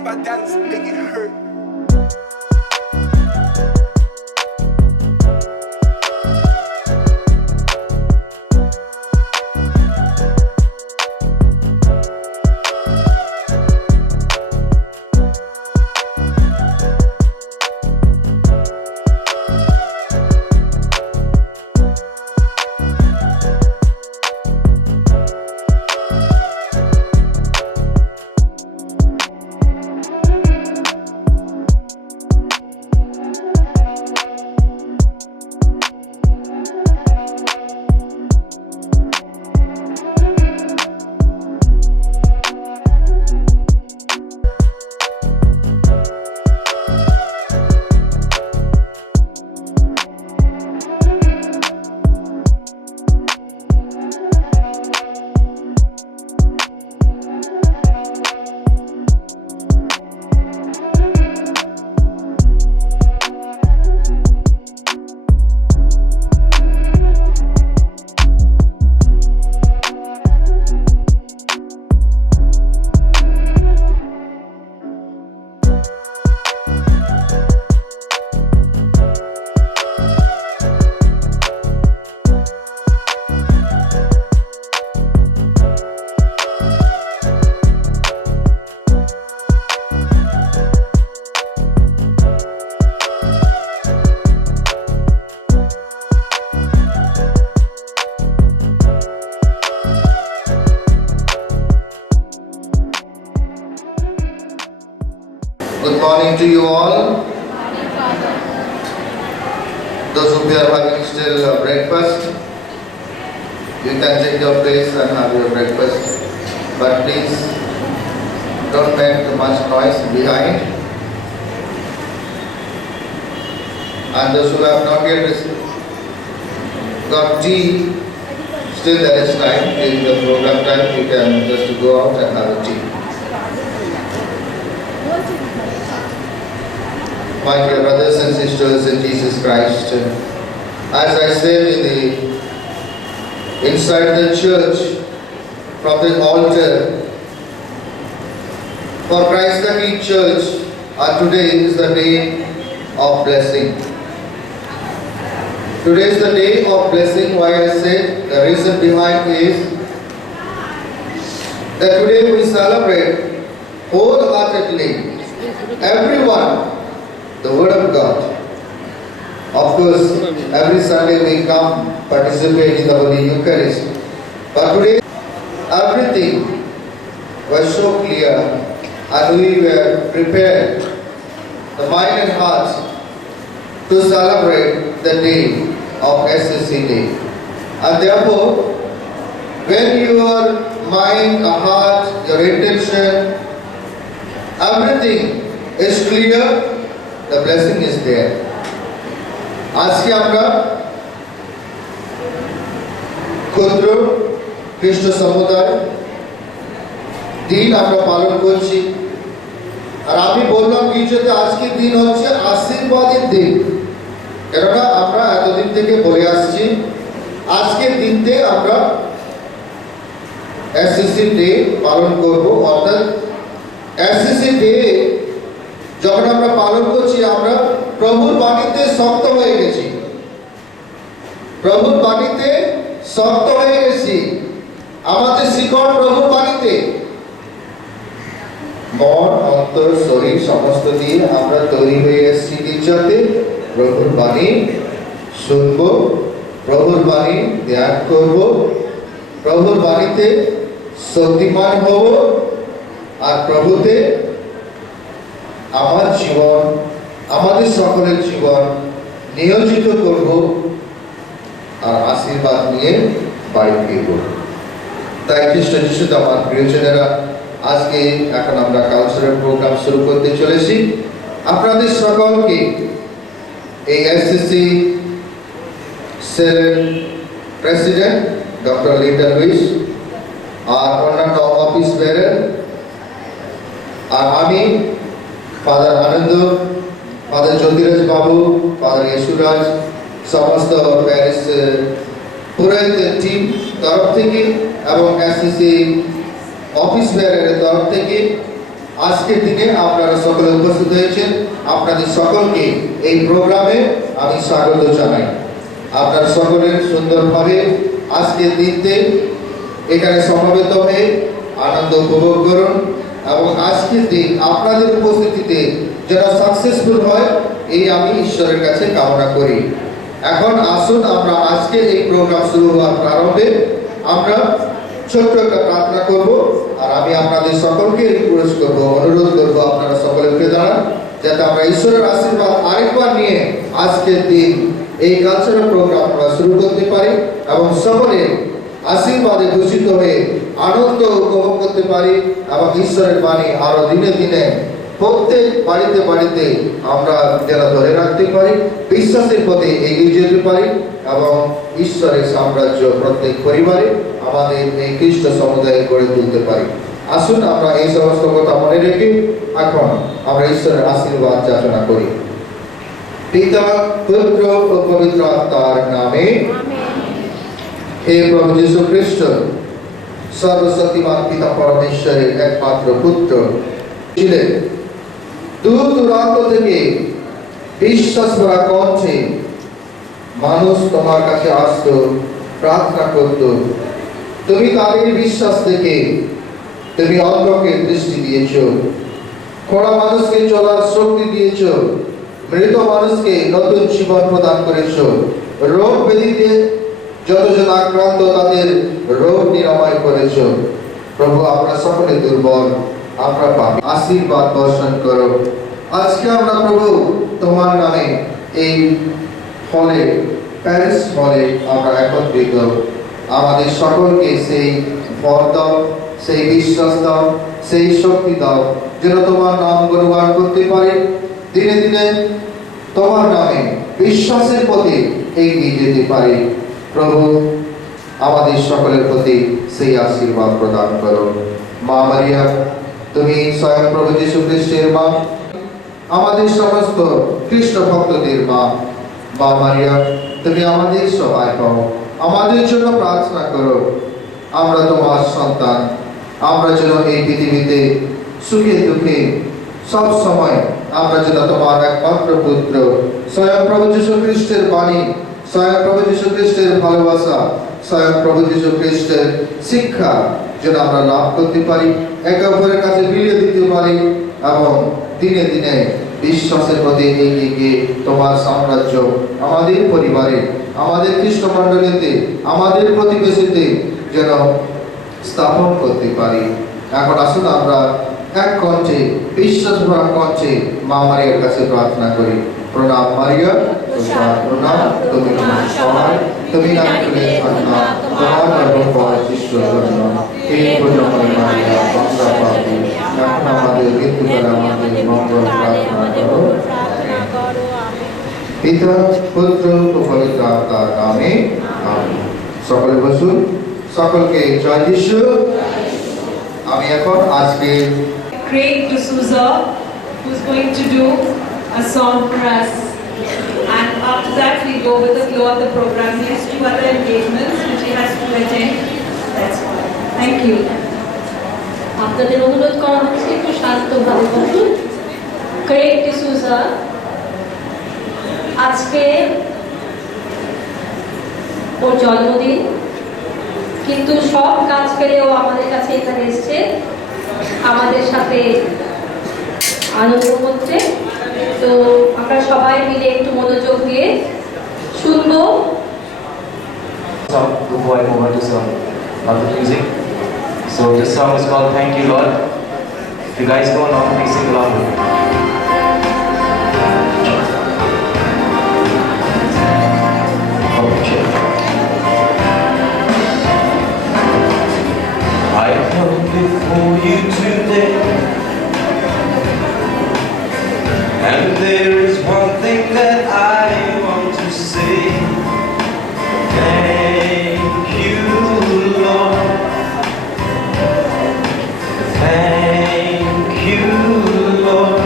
Beats by Dallas, make it hurt. Good morning to you all. Those who are having still breakfast, you can take your place and have your breakfast. But please don't make too much noise behind. And those who have not yet got tea, still there is time. During the program time, you can just go out and have a tea. My dear brothers and sisters in Jesus Christ, as I said inside the church, from the altar, for Christ the King Church, today is the day of blessing. Today is the day of blessing. Why I said the reason behind is that today we celebrate wholeheartedly, everyone, the Word of God. Of course, every Sunday we come participate in the Holy Eucharist. But today, everything was so clear and we were prepared, the mind and heart, to celebrate the day of SSC Day. And therefore, when your mind, heart, your intention, everything is clear, the blessing is there. আজকে আমরা ক্ষুদ্র খ্রিস্ট সমুদায় দিন আমরা পালন করছি। আর আমি বললাম কিছুতে আজকের দিন হচ্ছে আশীর্বাদের দিন, কেননা আমরা এতদিন থেকে বলে আসছি আজকের দিনতে আমরা এসএসসি ডে পালন করব। অর্থাৎ এসএসসি ডে যখন আমরা পালন করছি, আমরা প্রভুর বাণীতে শক্ত হয়ে গেছি, প্রভুর বাণীতে শক্ত হয়ে গেছি। আমাদের শিকড় প্রভুর বাণীতে, মন, অন্তর, শরীর সমস্ত দিয়ে আমরা তৈরি হয়ে এসেছি যাতে প্রভুর বাণী শুনবো, প্রভুর বাণী ধ্যান করব, প্রভুর বাণীতে শক্তিমান হব, আর প্রভুতে আমার জীবন, আমাদের সকলের জীবন নিয়োজিত করব আর আশীর্বাদ নিয়ে বাড়ি ফিরব। তাই খ্রিস্ট যিশুতে আমার প্রিয়জনেরা, আজকে এখন আমরা কালচারাল প্রোগ্রাম শুরু করতে চলেছি। আপনাদের সকলকে এই এসএসসি সেলের প্রেসিডেন্ট ডক্টর লিন্ডা লুইস আর অন্যান্য অফিস বেয়ারার আর আমি ফাদার আনন্দ, ফাদার জ্যোতিরাজ বাবু, ফাদার येशुराज, সমস্ত প্যারিস পুরোহিত টিম তরফ থেকে এবং এসএসসি অফিস বেয়ারের তরফ থেকে আজকের দিনে আপনারা সকলে উপস্থিত হয়েছেন, আপনাদের সকলকে এই প্রোগ্রামে আমি স্বাগত জানাই। আপনারা সকলের সুন্দরভাবে আজকের দিনতে এখানে সমবেত হয়ে আনন্দ উপভোগ করুন এবং আজকের দিন আপনাদের উপস্থিতিতে যারা সাকসেসফুল হয় এই আমি ঈশ্বরের কাছে কামনা করি। এখন আসুন আমরা আজকে এই প্রোগ্রাম শুরু হওয়ার প্রারম্ভে আমরা ছোট্ট একটা প্রার্থনা করব, আর আমি আপনাদের সকলকে রিকোয়েস্ট করব, অনুরোধ করব আপনারা সকলে উঠে দাঁড়ান, যাতে আমরা ঈশ্বরের আশীর্বাদ আরেকবার নিয়ে আজকের দিন এই কালচারাল প্রোগ্রাম আমরা শুরু করতে পারি এবং সকলে আশীর্বাদে ভূষিত হয়ে আনন্দ উপভোগ করতে পারি এবং ঈশ্বরের বাণী আরো দিনে দিনে প্রত্যেক বাড়িতে বাড়িতে আমরা যেন ধরে রাখতে পারি, বিশ্বাসের পথে এগিয়ে যেতে পারি এবং ঈশ্বরের সাম্রাজ্য প্রত্যেক পরিবারে আমাদের এই খ্রিস্ট সমুদায়ে গড়ে তুলতে পারি। আসুন আমরা এই সমস্ত কথা মনে রেখে এখন আমরা ঈশ্বরের আশীর্বাদ যাচনা করি। পিতা, পুত্র ও পবিত্র আত্মার নামে। হে প্রভু যীশু খ্রিস্ট, সর্বশক্তিমান পিতা পরমেশ্বরের একমাত্র পুত্র ছিলেন। দূর দূরান্ত থেকে বিশ্বাস ভরা কণ্ঠে মানুষ তোমার কাছে আসত, প্রার্থনা করত। তুমি তাদের বিশ্বাস থেকে তুমি অন্ধকে দৃষ্টি দিয়েছ, খোড়া মানুষকে চলার শক্তি দিয়েছ, মৃত মানুষকে নতুন জীবন প্রদান করেছ, রোগ ব্যাধিতে যতজন আক্রান্ত তাদের রোগ নিরাময় করেছ। প্রভু, আমরা সকলে দুর্বল, আমরা পাপী, আশীর্বাদ বর্ষণ করো। আজকে আমরা প্রভু তোমার নামে এই হলে, প্যারিস হলে আমরা একত্রিত, আমাদের সকলকে সেই বর দাও, সেই বিশ্বাস দাও, সেই শক্তি দাও, যেন তোমার নাম গুণগান করতে পারি, দিনে দিনে তোমার নামে বিশ্বাসের পথে এগিয়ে যেতে পারি। প্রভু, আমাদের সকলের প্রতি সেই আশীর্বাদ প্রদান করো। মা মারিয়া, তুমি স্বয়ং প্রভু যীশু খ্রিস্টের মা, আমাদের সমস্ত খ্রিস্ট ভক্তদের মা। মা মারিয়া, তুমি আমাদের সহায় হও, আমাদের জন্য প্রার্থনা করো। আমরা তোমার সন্তান, আমরা যেন এই পৃথিবীতে সুখে দুঃখে সব সময় আমরা যেন তোমার একমাত্র পুত্র স্বয়ং প্রভু যীশু খ্রিস্টের বাণী, স্বয়ং প্রভু যীশু খ্রিস্টের ভালোবাসা, স্বয়ং প্রভু যীশু খ্রিস্টের শিক্ষা যেন আমরা লাভ করতে পারি, একে অপরের কাছে বিলিয়ে দিতে পারি এবং দিনে দিনে বিশ্বাসের পথে এগিয়ে গিয়ে তোমার সাম্রাজ্য আমাদের পরিবারে, আমাদের খ্রিস্টমণ্ডলীতে, আমাদের প্রতিবেশীতে যেন স্থাপন করতে পারি। এখন আসুন আমরা এক কণ্ঠে, বিশ্বাস ভরা কণ্ঠে মা মারিয়ার কাছে প্রার্থনা করি। প্রণাম মারিয়া, প্রণাম, তুমি তোমার সহায়, তুমি না করে আত্মা, তোমার গর্ভফল যিশু ধন্য। হে পূর্ণময় মারিয়া, আমরা পাপী, এখন আমাদের মৃত্যুকালে আমাদের মঙ্গল প্রার্থনা করো। পিতা, পুত্র ও পবিত্র আত্মার নামে আমিন। সকলে বসুন, সকলকে জয় যিশু। আমি এখন আজকে Craig D'Souza, who's going to do a song for us, and after that we go with the flow of the program. He has 2 other engagements which he has to attend. That's all. Thank you. আপনাদের অনুরোধ করা হচ্ছে একটু শান্তভাবে বসুন। Craig D'Souza আজকে ওর জন্মদিন, কিন্তু সব কাজ ফেলেও আমাদের কাছে এখানে এসছে, আমাদের সাথে আনন্দ করতে। তো আমরা সবাই মিলে একটু মনোযোগ দিয়ে শুনবো। Before I move on to some other music, so this song is called Thank You Lord. If you guys know along, please sing along with me. I come before you today, and there is one thing that I want to say. Thank you, Lord. Thank you, Lord.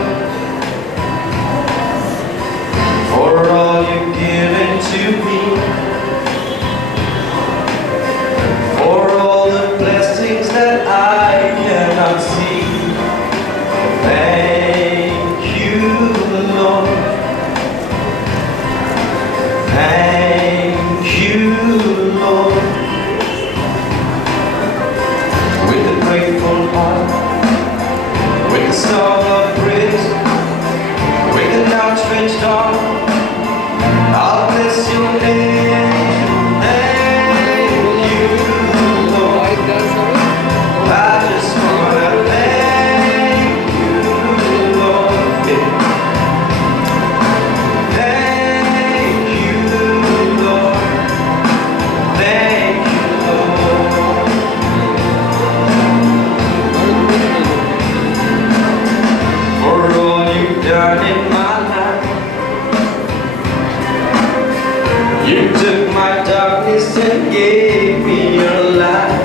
You took my darkness and gave me your light.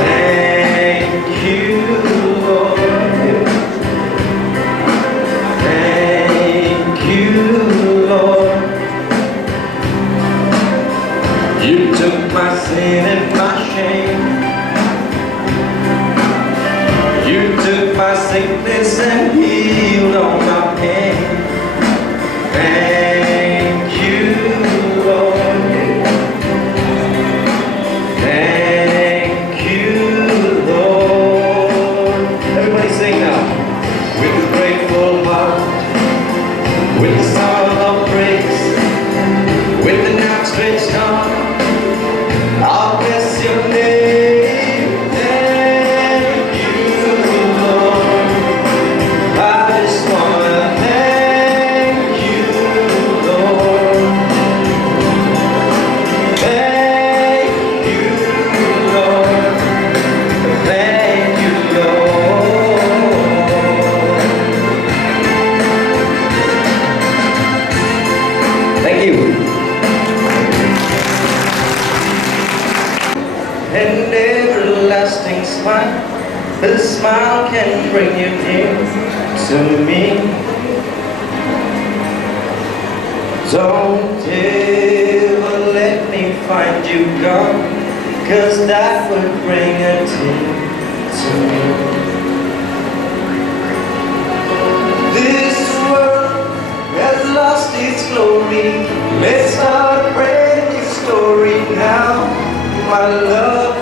Thank you, Lord. Thank you, Lord. You took my sin and my shame. You took my sickness and healed all my pain. Thank you, Lord. Thank you, Lord. Everybody sing now. With a grateful heart, with the song of praise, with an outstretched arm, I'll bless your name. Thank you, Lord. I just wanna thank you, Lord. Thank you, Lord. Thank you, Lord. Thank you. An everlasting smile, the smile can bring you near to me. Don't ever let me find you gone, 'cause that would bring a tear to me. This world has lost its glory. Let's start a brand new story now, my love.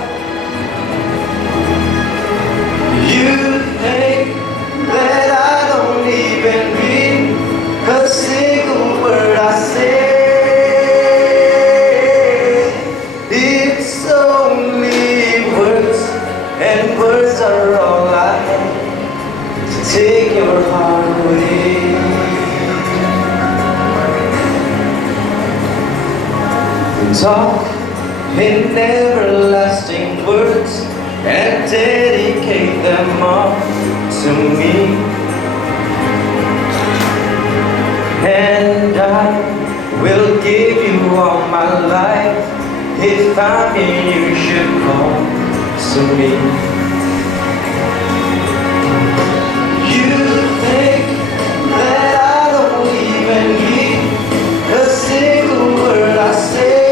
You think that I don't even mean a single word I say. It's only words, and words are all I have to take your heart away. Talk in everlasting words and dedicate them all to me. And I will give you all my life if I mean you should call to me. You think that I don't even need a single word I say.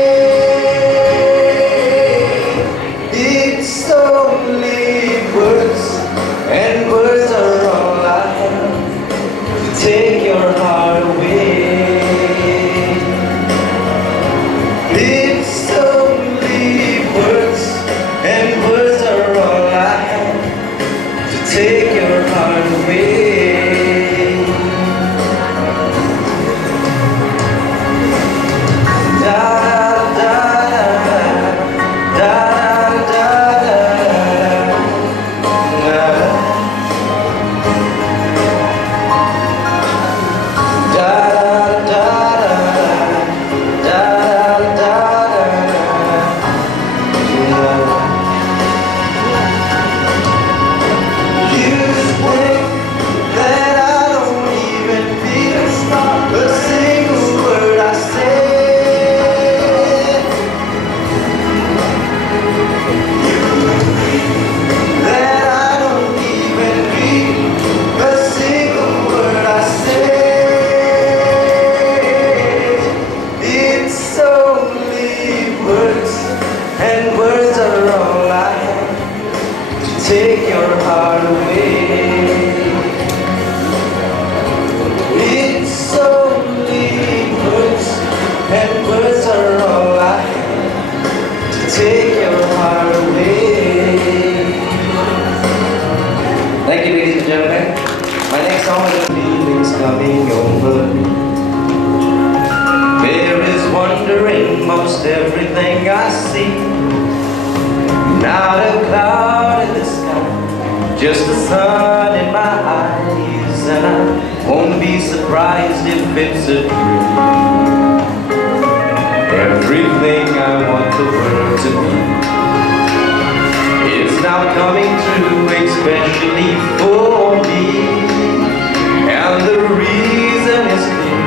It's only words, and words are all I have to take your heart away. It's only words, and words are all I have to take your heart away. Da da da da da take your heart away. It's only words, and words are all I have to take your heart away. Thank you, ladies and gentlemen. My next song is Feelings Coming Over Me. There is wonder in most everything I see. Not a cloud in the sky, just the sun in my eyes, and I won't be surprised if it's a dream. Everything I want the world to be is now coming true, especially for me. And the reason is clear,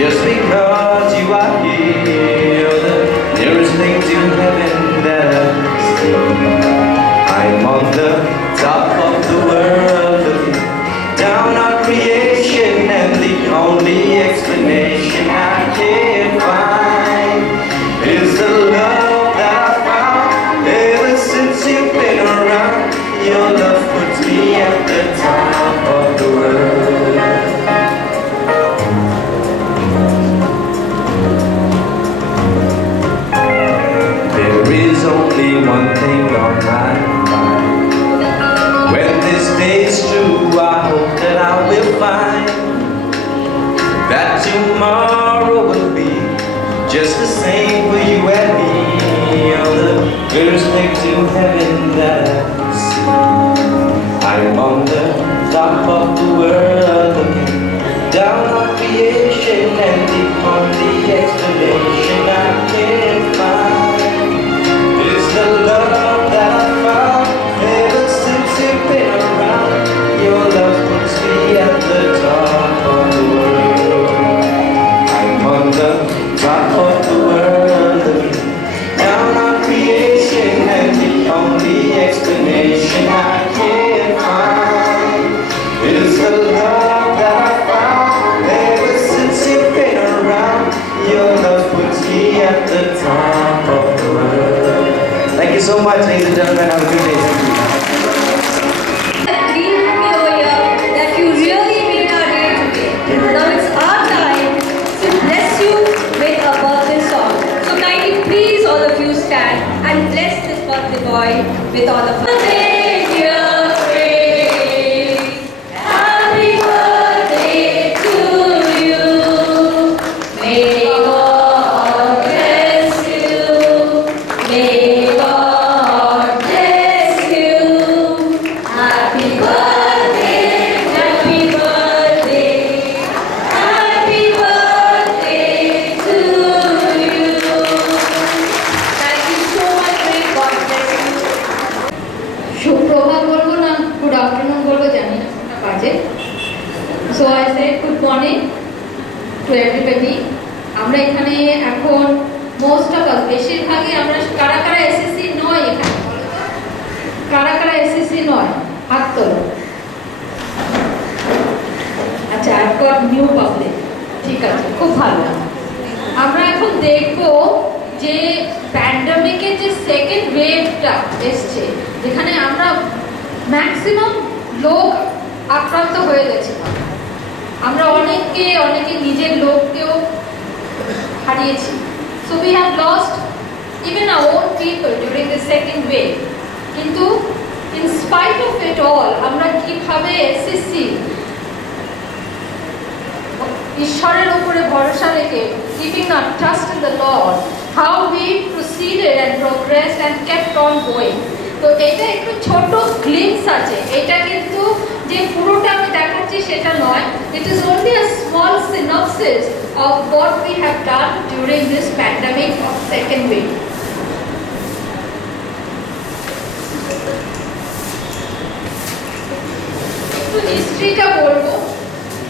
just because you are here. You're the nearest thing to heaven that I see. I'm on the top of the world looking down on creation, and the only explanation I can find is the love that I found ever since you've been around. Your love puts me at the top of the world. There is only one thing on my mind. When this day's through, I hope that I will find that tomorrow will be just the same for you and me. You're the nearest thing to heaven that I see. I'm on the top of the world looking down on creation, and the only explanation I can find is the love that I found ever since you've been around. Your love puts me at the top of the world. I'm on the top of the world looking down on creation, and the only explanation I can find is the love that I found ever since you've been around. Your love puts me at the top of the world. Thank you so much, ladies and gentlemen. Have a good day. Thank you. Agree with me over here that you really made our day today. Now it's our time to bless you with a birthday song. So kindly please all of you stand and bless this birthday boy with all of us. Happy birthday to you. May God bless you. May God bless you. Happy birthday, happy birthday, happy birthday to you. Thank you so much, may God bless you. সুপ্রভাত বলবো না good afternoon বলবো জানি না কোনটা বাজে। So I say good morning to everybody. আমরা এখানে এখন মোস্ট অফ আস বেশিরভাগই আমরা কারা কারা এসএসসি নয় এখানে বলো তো? কারা কারা এসএসসি নয় হাত তোলো। আচ্ছা আই গট নিউ পাবলিক, ঠিক আছে, খুব ভালো। আমরা এখন দেখব যে প্যান্ডেমিকের যে সেকেন্ড ওয়েভটা এসছে, যেখানে আমরা ম্যাক্সিমাম লোক আক্রান্ত হয়ে গেছিলাম। আমরা অনেকে নিজের লোককেও হারিয়েছি। So we have lost even our own people during the second wave. কিন্তু in spite of it all আমরা কিভাবে এসএসসি ঈশ্বরের উপরে ভরসা রেখে keeping our trust in the Lord, how we proceeded and progressed and kept on going. তো এটা একটু ছোট গ্লিম্পস আছে, এটা কিন্তু যে পুরোটা আমি দেখাচ্ছি সেটা নয়। It is only a small synopsis of what we have done during this pandemic of second wave. তো হিস্ট্রিটা বলবো।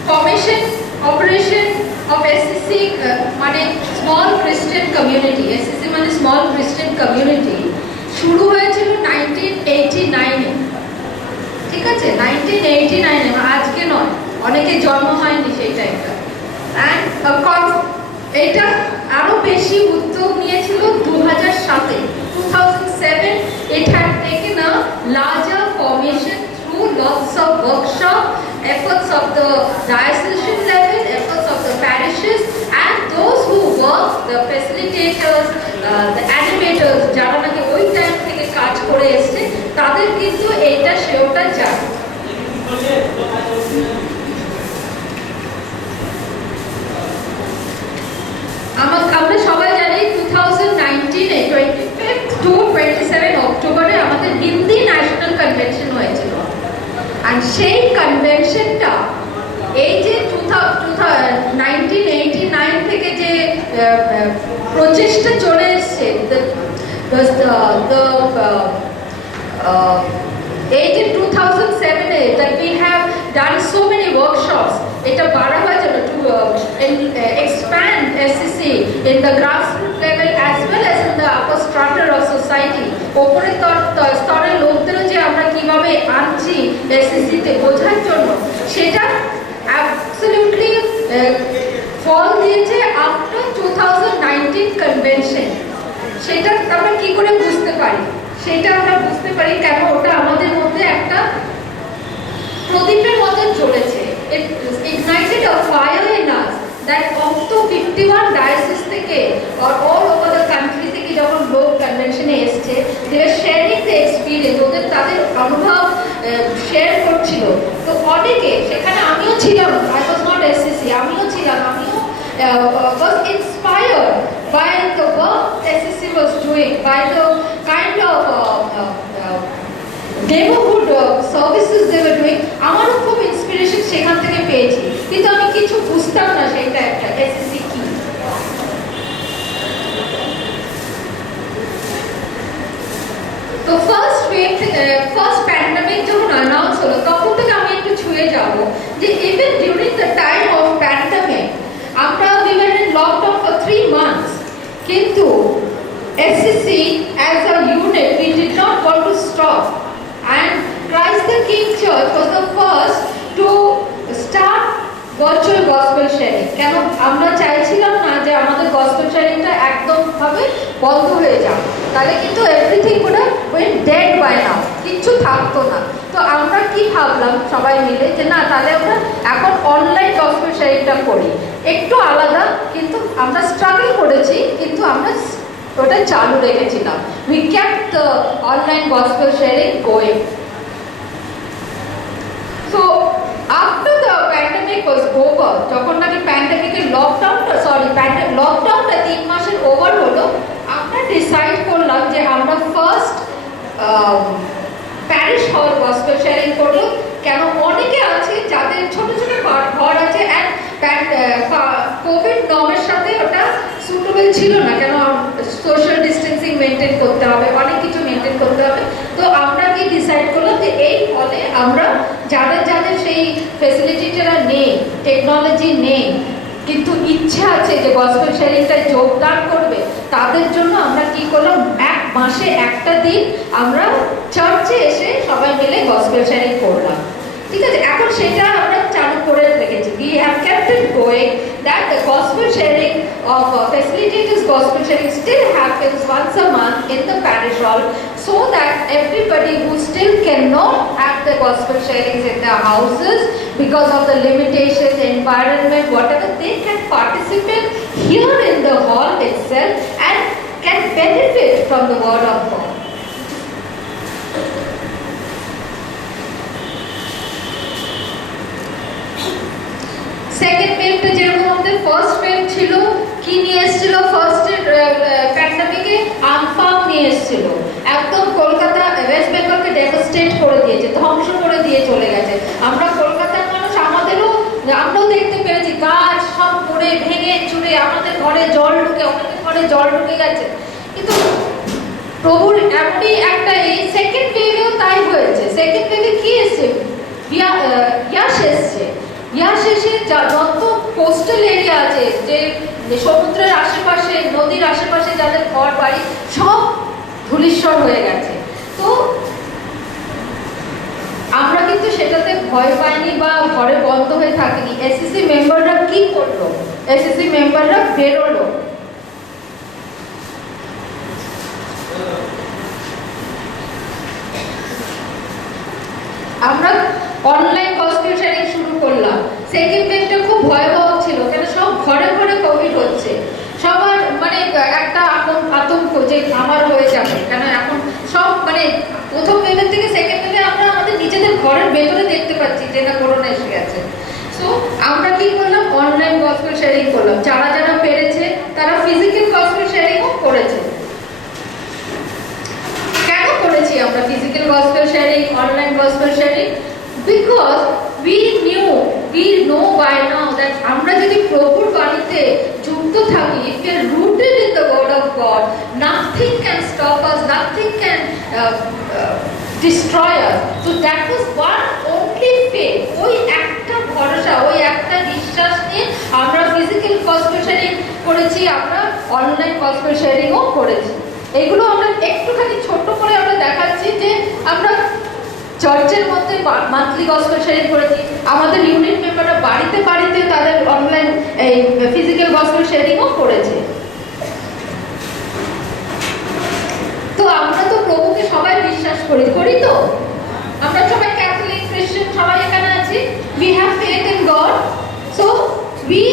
ফর্মেশন অপারেশন অফ এসএসসি মানে স্মল ক্রিশ্চিয়ান কমিউনিটি, এসএসসি মানে স্মল ক্রিশ্চিয়ান কমিউনিটি, শুরু হয়েছিল 1989-এ। ঠিক আছে, 1989-এ, আজকে নয়, অনেকে জন্ম হয়নি সেই টাইমটা। অ্যান্ড এটা আরো বেশি উদ্যোগ নিয়েছিল 2007-এ। 2007 it had taken a larger formation through lots of workshop, efforts of the diocesan level, efforts of the parishes, and those who work, the facilitators, the animators, যারা নাকি ওই টাইম থেকে কাজ করে এসছে, তাদের কিন্তু এইটা সেওটা জানে। আমরা সবাই জানি 2019-এ 25 to 27 অক্টোবরে আমাদের হিন্দি ন্যাশনাল কনভেনশন হয়েছিল। আর সেই কনভেনশনটা এই যে 1989 থেকে যে প্রচেষ্টা চলে এসছে, এই যে 2007-এ that we have done so many workshops, এটা বাড়াবার জন্য to expand SCC SSC in the grassroots level as well as in the upper strata of society. ওপরের স্তরের লোকদের যে আমরা কিভাবে আনছি SSC তে বোঝার জন্য, সেটা absolutely ফল দিয়েছে after 2019 convention. সেটা আমরা কি করে বুঝতে পারি? সেটা আমরা বুঝতে পারি কেন ওটা আমাদের মধ্যে একটা প্রদীপের মতো জ্বলেছে। It ignited a fire in us that up to 51 diocese থেকে or all over the country থেকে যখন লোক কনভেনশনে এসছে, they are sharing the experience, ওদের তাদের অনুভব শেয়ার করছিল। তো অনেকে, সেখানে আমিও ছিলাম, I was not SSC, আমিও ছিলাম, আমিও was inspired by the work SSC was doing, by the kind of neighborhood services they were doing. আমারও খুব ইন্সপিরেশন সেখান থেকে পেয়েছি, কিন্তু আমি কিছু বুঝতাম না সেটা একটা SSC কি। তো ফার্স্ট প্যান্ডেমিক যখন অ্যানাউন্স হলো, তখন থেকে আমি একটু ছুঁয়ে যাব যে even during the time of pandemic আমরা we were in lockdown for 3 months, কিন্তু SSC as a unit we did not want to stop, and Christ the King Church was the first to start virtual gospel sharing. কেন আমরা চাইছিলাম না যে আমাদের gospel sharingটা একদম ভাবে বন্ধ হয়ে যাক, তাহলে কিন্তু everything would have went dead by now, কিচ্ছু থাকতো না। তো আমরা কি ভাবলাম সবাই মিলে যে না, তাহলে আমরা এখন অনলাইন gospel sharingটা করি, একটু আলাদা, কিন্তু আমরা স্ট্রাগল করেছি, কিন্তু আমরা ওটা চালু রেখেছিলাম। We kept the online gospel sharing going. So after the pandemic was over, যখন নাকি প্যান্ডেমিকের লকডাউনটা 3 মাসের ওভার হলো, আমরা ডিসাইড করলাম যে আমরা ফার্স্ট প্যারিশ হল গসপেল শেয়ারিং করব। কেন অনেকে আছে যাদের ছোট ছোট ঘর আছে, অ্যান্ড কোভিড নর্মের সাথে ওটা সুটেবল ছিল না, কেন সোশ্যাল ডিস্টেন্সিং মেনটেন করতে হবে, অনেক কিছু মেনটেন করতে হবে। তো আমরা কি ডিসাইড করলাম যে এই হলে আমরা যাদের সেই ফেসিলিটিটা নেই, টেকনোলজি নেই, কিন্তু ইচ্ছা আছে যে গসপেল শেয়ারিংটায় যোগদান করবে, তাদের জন্য আমরা কি করলাম, এক মাসে একটা দিন আমরা চার্চে এসে সবাই মিলে গসপেল শেয়ারিং করলাম। ঠিক আছে, এখন সেটা আমরা চালু করে রেখেছি। We have kept it going that the gospel sharing of facilitators gospel sharing still happens once a month in the parish hall, so that everybody who still cannot have the gospel sharings in their houses because of the limitations, environment, whatever, they can participate here in the hall itself and can benefit from the word of God. Second ওয়েভটা যেরকম আমাদের first wave ছিল, কি নিয়ে এসেছিল first প্যান্ডেমিকে? Amphan নিয়ে এসেছিল, একদম কলকাতা ওয়েস্ট বেঙ্গলকে ডেভাস্টেট করে দিয়েছে, ধ্বংস করে দিয়ে চলে গেছে। আমরা কলকাতার মানুষ, আমরাও দেখতে পেরেছি গাছ সব পড়ে ভেঙে চুরে, আমাদের ঘরে জল ঢুকে, অনেকের ঘরে জল ঢুকে গেছে। কিন্তু প্রভুর এমনই একটা, এই সেকেন্ড ওয়েভেও তাই হয়েছে। সেকেন্ড ওয়েভে কি এসছে? ইয়াশ এসছে। ইয়াশ এসে যত কোস্টাল এরিয়া আছে, যে সমুদ্রের আশেপাশে, নদীর আশেপাশে যাদের ঘর বাড়ি, সব ধূলিস্বর হয়ে গেছে। তো আমরা কিন্তু সেটাতে ভয় পাইনি বা ঘরে বন্ধ হয়ে থাকিনি। SSC মেম্বাররা কি করলো? SSC মেম্বাররা বেরোলো, আমরা অনলাইন গসপেল শেয়ারিং শুরু করলাম। সেকেন্ড ওয়েভটা খুব ভয়াবহ ছিল, কেন সব ঘরে ঘরে কোভিড হচ্ছে, সবার মানে একটা আতঙ্ক যে আমার হয়ে যাবে, কেন এখন সব মানে প্রথম ওয়েভের থেকে সেকেন্ড ওয়েভে আমরা আমাদের নিজেদের ঘরের ভেতরে দেখতে পাচ্ছি যে না করোনা এসে গেছে। সো আমরা কি করলাম, অনলাইন গসপেল শেয়ারিং করলাম। যারা যারা পেরেছে তারা ফিজিক্যাল গসপেল শেয়ারিংও করেছে। কেন করেছি আমরা physical gospel sharing, online gospel sharing? Because we know by now that আমরা যদি প্রভুর বাণীতে যুক্ত থাকি, if we are rooted in the word of God, nothing can stop us, nothing can destroy us. So that was one only faith, ওই একটা ভরসা, ওই একটা বিশ্বাস নিয়ে আমরা ফিজিক্যাল গসপেল শেয়ারিং করে করেছি, আমরা অনলাইন গসপেল শেয়ারিংও করেছি। এগুলো আমরা একটুখানি ছোট্ট করে আমরা দেখাচ্ছি যে আমরা চার্চের মধ্যে মান্থলি গসপেল শেয়ারিং করেছি, আমাদের ইউনিট মেম্বাররা বাড়িতে বাড়িতে তাদের অনলাইন এই ফিজিক্যাল গসপেল শেয়ারিংও করেছে। তো আমরা তো প্রভুকে সবাই বিশ্বাস করি, করি তো? আমরা সবাই ক্যাথলিক, খ্রিস্টান সবাই এখানে আছি। We have faith in God. So we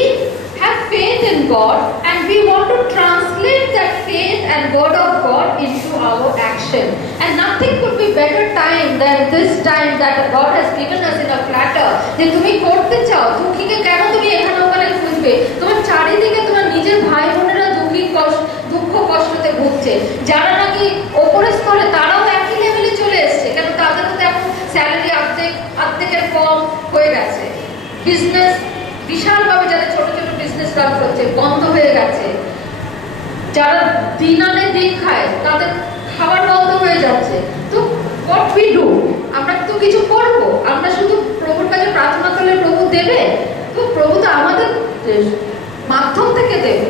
have faith in God and we want to translate that faith and word of God into our action. And nothing could be better time than this time that God has given us in a platter. যে তুমি করতে চাও, দুঃখীকে কেন তুমি এখানে ওখানে খুঁজবে? তোমার চারিদিকে তোমার নিজের ভাই বোনেরা দুঃখ কষ্টতে ভুগছে, যারা নাকি ওপরের স্তরে তারাও একই লেভেলে চলে এসছে, কেন তাদেরও তো এখন স্যালারি অর্ধেকের কম হয়ে গেছে। বিজনেস বিশালভাবে যারা ছোট ছোট বিজনেস রান করছে বন্ধ হয়ে গেছে, যারা দিন আনে দিন খায় তাদের খাবার বন্ধ হয়ে যাচ্ছে। তো হোয়াট উই ডু? আমরা তো কিছু করবো, আমরা শুধু প্রভুর কাছে প্রার্থনা করলে প্রভু দেবে? তো প্রভু তো আমাদের মাধ্যম থেকে দেবে,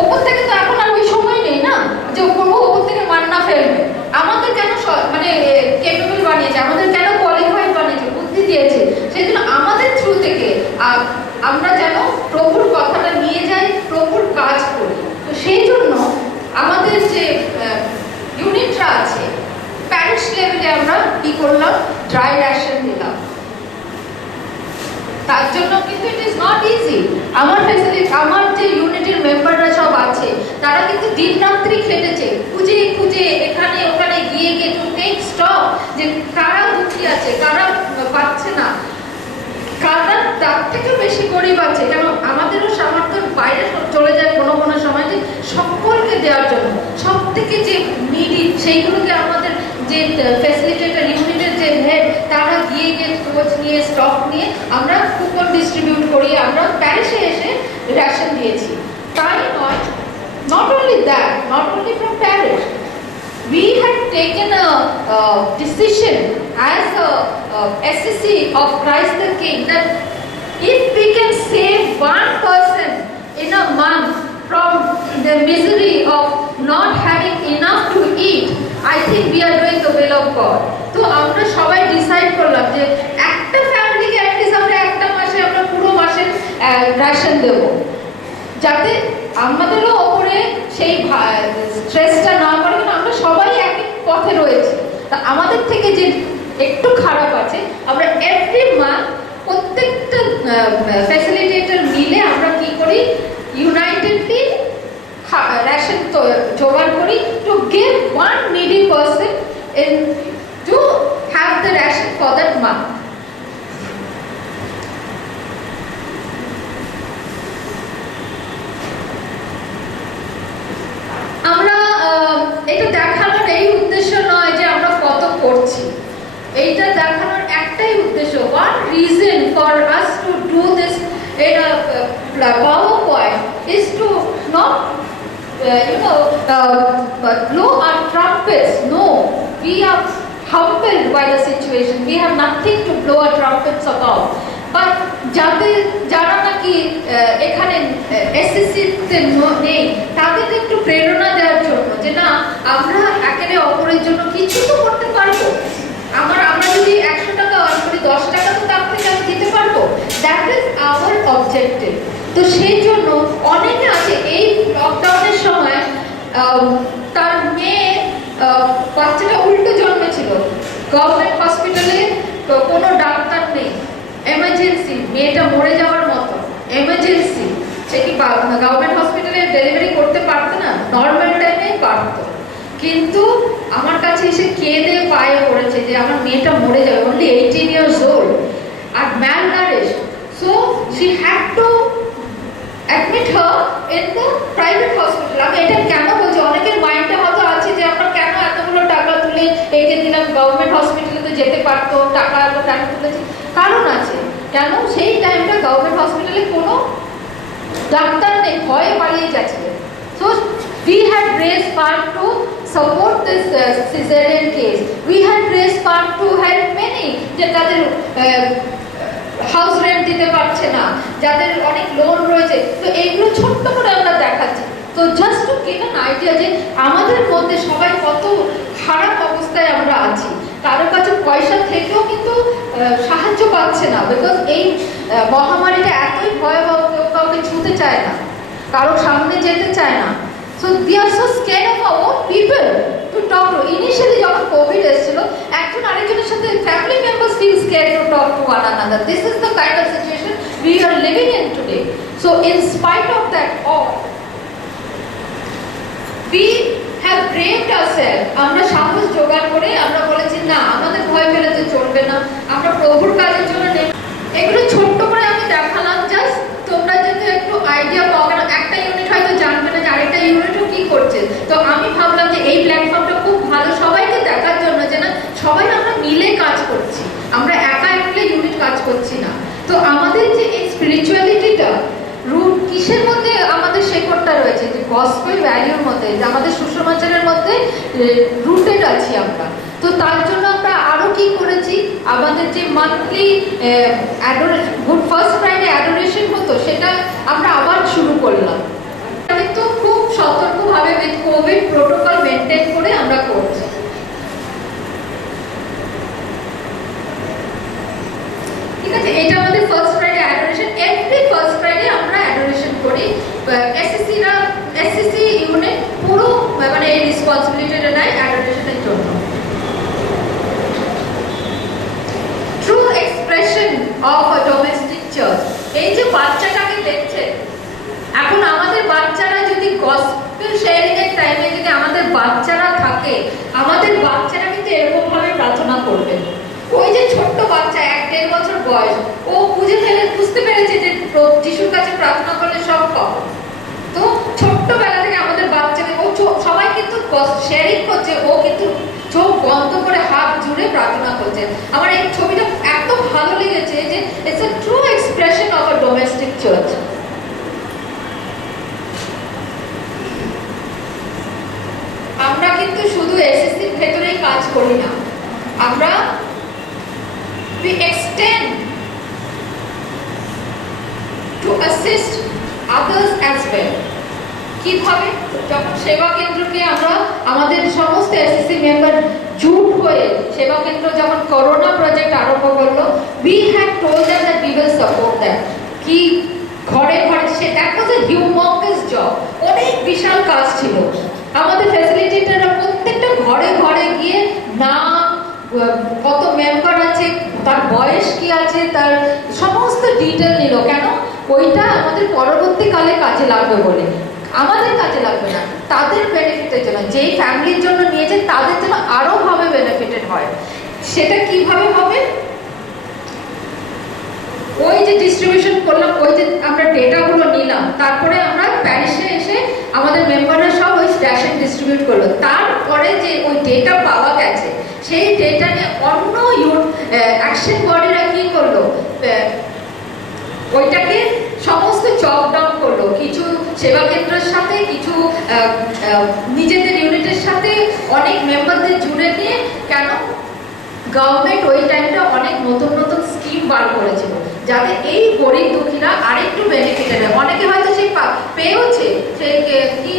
ওপর থেকে তো এখন আর ওই সময় নেই না যে প্রভু ওপর থেকে মান্না ফেলবে। আমাদের কেন মানে ক্যাপেবল বানিয়েছে, আমাদের কেন কোয়ালিফাইড বানিয়েছে, বুদ্ধি দিয়েছে, সেই জন্য আমাদের থ্রু থেকে আমরা যেন প্রভুর কথাটা নিয়ে যাই, প্রভুর কাজ করি। তো সেই জন্য আমাদের যে ইউনিটরা আছে প্যারিশ লেভেলে আমরা কি করলাম, ড্রাই রেশন দিলাম। তার জন্য কিন্তু ইট ইজ নট ইজি। আমার যে ইউনিটের মেম্বাররা সব আছে তারা কিন্তু দিন রাত্রি খেটেছে, খুঁজে খুঁজে এখানে ওখানে গিয়ে টু টেক স্টক যে কারা দুঃখী আছে, কারা পাচ্ছে না, কারা তার থেকে বেশি গরিব আছে। কেন আমাদেরও সামর্থ্যের বাইরে চলে যায় কোনো কোনো সময় যে সকলকে দেওয়ার জন্য, সব থেকে যে নিডি সেইগুলোকে আমাদের যে ফ্যাসিলিটেটর ইউনিটের যে হেড তারা গিয়ে খোঁজ নিয়ে স্টক নিয়ে আমরা কুপন ডিস্ট্রিবিউট করি, আমরা প্যারিসে এসে রেশন দিয়েছি। তাই নয়, not only that, not only from Paris, we had taken a decision as a SCC of Christ the King that if we can save one person in a month from the misery of not having enough to eat, I think we are doing the will of God. তো আমরা সবাই decide করলাম যে একটা ফ্যামিলিকে at least আমরা একটা মাসে আমরা পুরো মাসের রেশন দেব, যাতে আমাদেরও ওপরে সেই স্ট্রেসটা না পড়ে। কারণ আমরা সবাই একই পথে রয়েছি। তা আমাদের থেকে যে একটু খারাপ আছে, আমরা এভরি মান্থ প্রত্যেকটা ফ্যাসিলিটেটর মিলে আমরা কি করি, ইউনাইটেডলি রেশন জোগাড় করি to give one needy person in to have the ration for that month. আমরা এটা দেখানোর এই উদ্দেশ্য নয় যে আমরা কত করছি, এইটা দেখানোর একটাই উদ্দেশ্য, one reason for us to do this in a PowerPoint is to not blow our trumpets. No, we are humbled by the situation. We have nothing to blow our trumpets about. But যারা নাকি এখানে এসএসসিতে নেই তাদের একটু প্রেরণা দেওয়ার জন্য যে না, আমরা একের অপরের জন্য কিছু তো করতে পারবো। আমরা যদি 100 টাকা অর্ন করি, 10 টাকা তো তার থেকে আমি দিতে পারবো। That is our objective. তো সেই জন্য অনেকে আছে এই লকডাউনের সময় তার মেয়ে বাচ্চাটা উল্টো জন্মেছিল, গভর্নমেন্ট হসপিটালে কোনো ডাক্তার নেই, এমার্জেন্সি, মেয়েটা মরে যাওয়ার মতো এমার্জেন্সি, সে কি গভর্নমেন্ট হসপিটালে ডেলিভারি করতে পারতো না, নর্মাল টাইমে পারতো, কিন্তু আমার কাছে এসে কেঁদে পায়ে পড়েছে যে আমার মেয়েটা মরে যাবে, অনলি 18 years old আর malnourished, so she had to admit her in the private hospital. আমি এটা কেন বলছি, অনেকের মাইন্ডে হয়তো আছে যে আমরা কেন এতগুলো টাকা তুলে একে দিলাম, গভর্নমেন্ট হসপিটালে তো যেতে পারতো, টাকা এত টাকা তুলেছি। কারণ আছে, কেন সেই টাইমটা গভর্নমেন্ট হসপিটালে কোনো ডাক্তার নেই, ভয়ে পালিয়ে যাচ্ছে। So we had raised fund to support this cesarean case. We had raised fund to help many যে তাদের হাউস রেন্ট দিতে পারছে না, যাদের অনেক লোন রয়েছে, এইগুলো ছোট্ট করে আমরা দেখাচ্ছি। তো just to get an idea যে আমাদের মধ্যে সবাই কত খারাপ অবস্থায় আমরা আছি। কারো কাছে পয়সা থেকেও কিন্তু সাহায্য পাচ্ছে না, বিকজ এই মহামারীটা এতই ভয়াবহ, কেউ কাউকে ছুঁতে চায় না, কারো সামনে যেতে চায় না। So they are so scared of our own people to talk to. Initially যখন কোভিড এসেছিল, একজন আরেকজনের সাথে family members feel scared to talk to one another. This is the kind of situation we are living in today. So in spite of that all, we have braved ourselves. আমরা সাহস জোগাড় করে আমরা বলেছি না, আমাদের ভয় পেলে চলবে না, আমরা প্রভুর কাজের জন্য এগুলো ছোট্ট করে আমি দেখালাম, জাস্ট তোমরা যাতে একটু আইডিয়া পাও। কারণ একটা ইউনিট হয়তো জানবে না যে আরেকটা ইউনিটও কি করছে। তো আমি ভাবলাম যে এই প্ল্যাটফর্মটা খুব ভালো সবাইকে দেখার জন্য, যে না সবাই আমরা মিলে কাজ করছি, আমরা একা একলে ইউনিট কাজ করছি না। তো আমাদের যে এই স্পিরিচুয়ালিটিটা রুট কিসের মধ্যে আমাদের শেকড়টা রয়েছে, যে গসপেল ভ্যালিউর মধ্যে, যে আমাদের সুসমাচারের মধ্যে রুটেড আছি আমরা। তো তার জন্য আমরা আরো কি করেছি, আমাদের যে monthly good first Friday adoration হতো, সেটা আমরা আবার শুরু করলাম। তো খুব সতর্কভাবে উইথ কোভিড প্রোটোকল মেনটেন করে আমরা করছি। ঠিক আছে, এটা আমাদের first Friday adoration. Every first Friday আমরা অ্যাডোরেশন করি। এসএসসি ইউনিট পুরো মানে এই রেসপন্সিবিলিটিটা নেয় অ্যাডোরেশনের জন্য। True expression of a domestic church. এই যে বাচ্চাটাকে দেখছে, এখন আমাদের বাচ্চারা যদি গসপেল শেয়ারিং এর টাইমে যদি আমাদের বাচ্চারা থাকে, আমাদের বাচ্চারা কিন্তু এরকম ভাবে প্রার্থনা করবে। ওই যে ছোট্ট বাচ্চা 1-1.5 বছর বয়স, ও বুঝতে পেরেছে যে যিশুর কাছে প্রার্থনা করলে সব পাবো। তো ছোট্টবেলা থেকে আমাদের বাচ্চাকে সবাই কিন্তু শেয়ারিং করছে, ও কিন্তু চোখ বন্ধ করে হাত জুড়ে প্রার্থনা করছে। আমার এই ছবিটা এত ভালো লেগেছে যে it's a true expression of a domestic church. আমরা কিন্তু শুধু এসএসসির ভেতরেই কাজ করি না, আমরা we extend to assist others as well. কিভাবে? যখন সেবা কেন্দ্রকে আমরা আমাদের সমস্ত এসএসসি মেম্বার জুট হয়ে সেবা কেন্দ্র যখন করোনা প্রজেক্ট আরম্ভ করলো, we had told them that we will support them. কি ঘরে ঘরে that was a humongous job, অনেক বিশাল কাজ ছিল। আমাদের ফ্যাসিলিটেটররা প্রত্যেকটা ঘরে ঘরে গিয়ে নাম, কত মেম্বার আছে, তার বয়স কি আছে, তার সমস্ত ডিটেল নিল। কেন? ওইটা আমাদের পরবর্তীকালে কাজে লাগবে বলে। আমাদের কাজে লাগবে না, তাদের বেনিফিটের জন্য, যেই ফ্যামিলির জন্য নিয়েছে তাদের জন্য আরো ভাবে বেনিফিটেড হয়। সেটা কিভাবে হবে? ওই যে ডিস্ট্রিবিউশন করলাম, ওই যে আমরা ডেটাগুলো নিলাম, তারপরে আমরা প্যারিশে এসে আমাদের মেম্বাররা সব ওই রেশন ডিস্ট্রিবিউট করলো। তারপরে যে ওই ডেটা পাওয়া গেছে, সেই ডেটা নিয়ে অন্য অ্যাকশন বডিরা কি করলো, ওইটাকে সমস্ত চক ডাউন করলো। কিছু সেবা কেন্দ্রের সাথে, কিছু নিজেদের ইউনিটের সাথে অনেক মেম্বারদের জুড়ে নিয়ে। কেন? গভর্নমেন্ট ওই টাইমটা অনেক নতুন নতুন স্কিম বার করেছিল, যাতে এই গরিব দুঃখীরা আরেকটু বেনিফিটেড হয়। অনেকে হয়তো সে পেয়েওছে, সে কি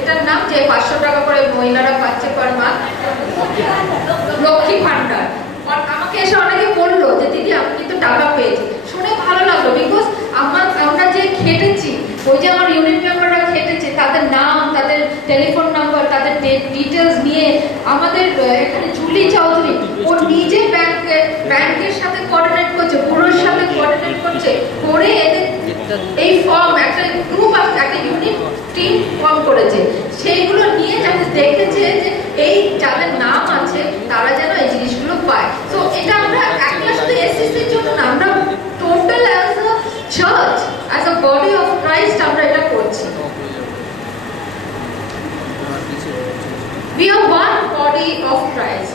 এটার নাম, যে 500 টাকা করে মহিলারা পাচ্ছে পার মাস, লক্ষ্মী ভান্ডার। আমাকে এসে অনেকে বললো যে দিদি আমি কিন্তু টাকা পেয়েছি। শুনে ভালো লাগলো, বিকজ আমরা যে খেটেছি, ওই যে আমার ইউনিট মেম্বাররা খেটেছে, তাদের নাম, তাদের টেলিফোন নাম্বার, তাদের ডিটেলস নিয়ে আমাদের এখানে জুলি চৌধুরী ও নিজে ব্যাংকের সাথে কোঅর্ডিনেট করছে, পুরোর সাথে কোঅর্ডিনেট করছে, করে এদের এই ফর্ম একটা গ্রুপ, একটা ইউনিট টিম ফর্ম করেছে। সেইগুলো নিয়ে যাতে দেখেছে যে এই যাদের নাম আছে তারা যেন এই জিনিসগুলো পায়। তো এটা আমরা একলা শুধু এসএসসির জন্য না, আমরা total as a church, as a body of Christ আমরা এটা করছি। We are one body of Christ.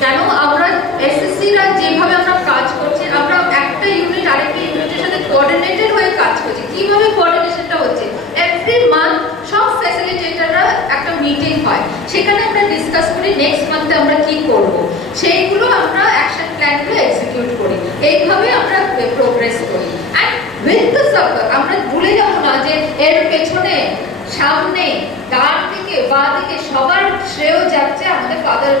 কেন? আমরা এসএসসিরা যেভাবে আমরা কাজ করছি, আমরা একটা ইউনিট আরেকটা ইউনিটের সাথে কোঅর্ডিনেটেড হয়ে কাজ করছি। কিভাবে কোঅর্ডিনেশনটা হচ্ছে? এভরি মান্থ সব ফ্যাসিলিটেটররা একটা মিটিং হয়, সেখানে আমরা ডিসকাস করি নেক্সট মান্থে আমরা কি করব, সেইগুলো আমরা অ্যাকশন প্ল্যানগুলো এক্সিকিউট করি। এইভাবে আমরা প্রোগ্রেস করি। অ্যান্ড উইথ দ্য সাপোর্ট, আমরা ভুলে যাব না সামনে ডান দিকে বাঁ দিকে সবার শ্রেয় যাচ্ছে আমাদের ফাদার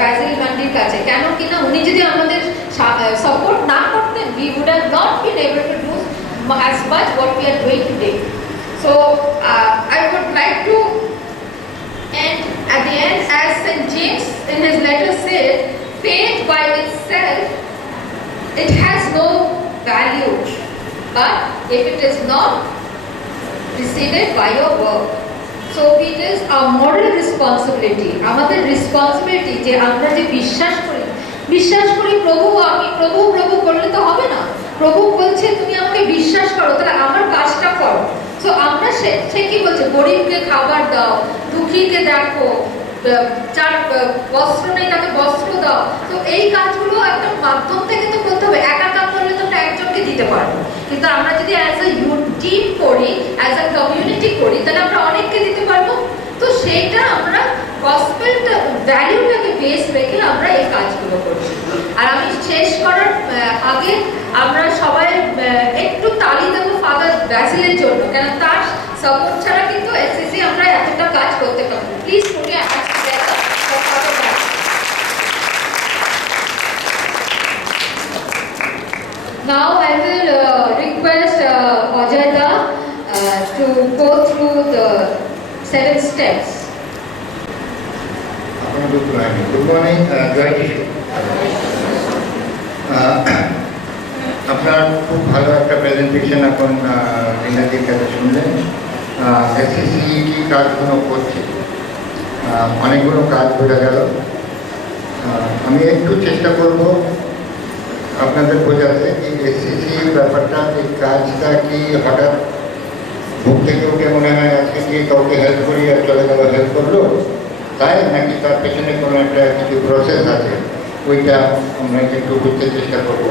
ব্যাসিল মান্ডির কাছে। কেন কিনা উনি যদি আমাদের সাপোর্ট না করতেন, we would have not been able to do as much what we are doing today. So I would like to end at the end, as St. James in his letter said, faith by itself, it has no value, but if it is not preceded by your work, so it is a moral responsibility. আমাদের responsibility যে আমরা যে বিশ্বাস করি প্রভু, আমি প্রভু প্রভু করলে তো হবে না। প্রভু বলছে তুমি আমাকে বিশ্বাস করো, তাহলে আমার কাজটা করো। তো আমরা সে কি বলছে, গরিবকে খাবার দাও, দুঃখীকে দেখো, যার বস্ত্র নেই তাকে বস্ত্র দাও। তো এই কাজগুলো একটা মাধ্যম থেকে তো করতে হবে। একা কাজ করলে তো আমরা একজনকে দিতে পারবো, কিন্তু আমরা যদি অ্যাজ এ টিম করি, অ্যাজ এ কমিউনিটি করি, তাহলে আমরা অনেককে দিতে পারবো। তো সেইটা আমরা গসপেল ভ্যালুটাকে বেস রেখে আমরা এই কাজগুলো করছি। আর আমি শেষ করার আগে আমরা সবাই একটু তালি দেবো ফাদার ব্যাসিলের জন্য, কেন তার সাপোর্ট ছাড়া কিন্তু এসএসসি আমরা এতটা কাজ করতে পারবো। Please put your hands together for father Basil. Now I will request Ajayda to go through the 7 steps. Good morning, জয় যিশু। আপনার খুব ভালো একটা প্রেজেন্টেশন এখন রিনাজির কাছে শুনলেন। এসএসসি কি কাজগুলো করছে, অনেকগুলো কাজ বোঝা গেল। আমি একটু চেষ্টা করব আপনাদের বোঝাতে যে এসএসসি ব্যাপারটা, এই কাজটা কি হঠাৎ ঘুম থেকে উঠে মনে হয় আজকে গিয়ে কাউকে হেল্প করি আর চলে গেল, হেল্প করলো তাই, নাকি তার পেছনে কোনো একটা কিছু প্রসেস আছে, ওইটা আমরা একটু বুঝতে চেষ্টা করবো।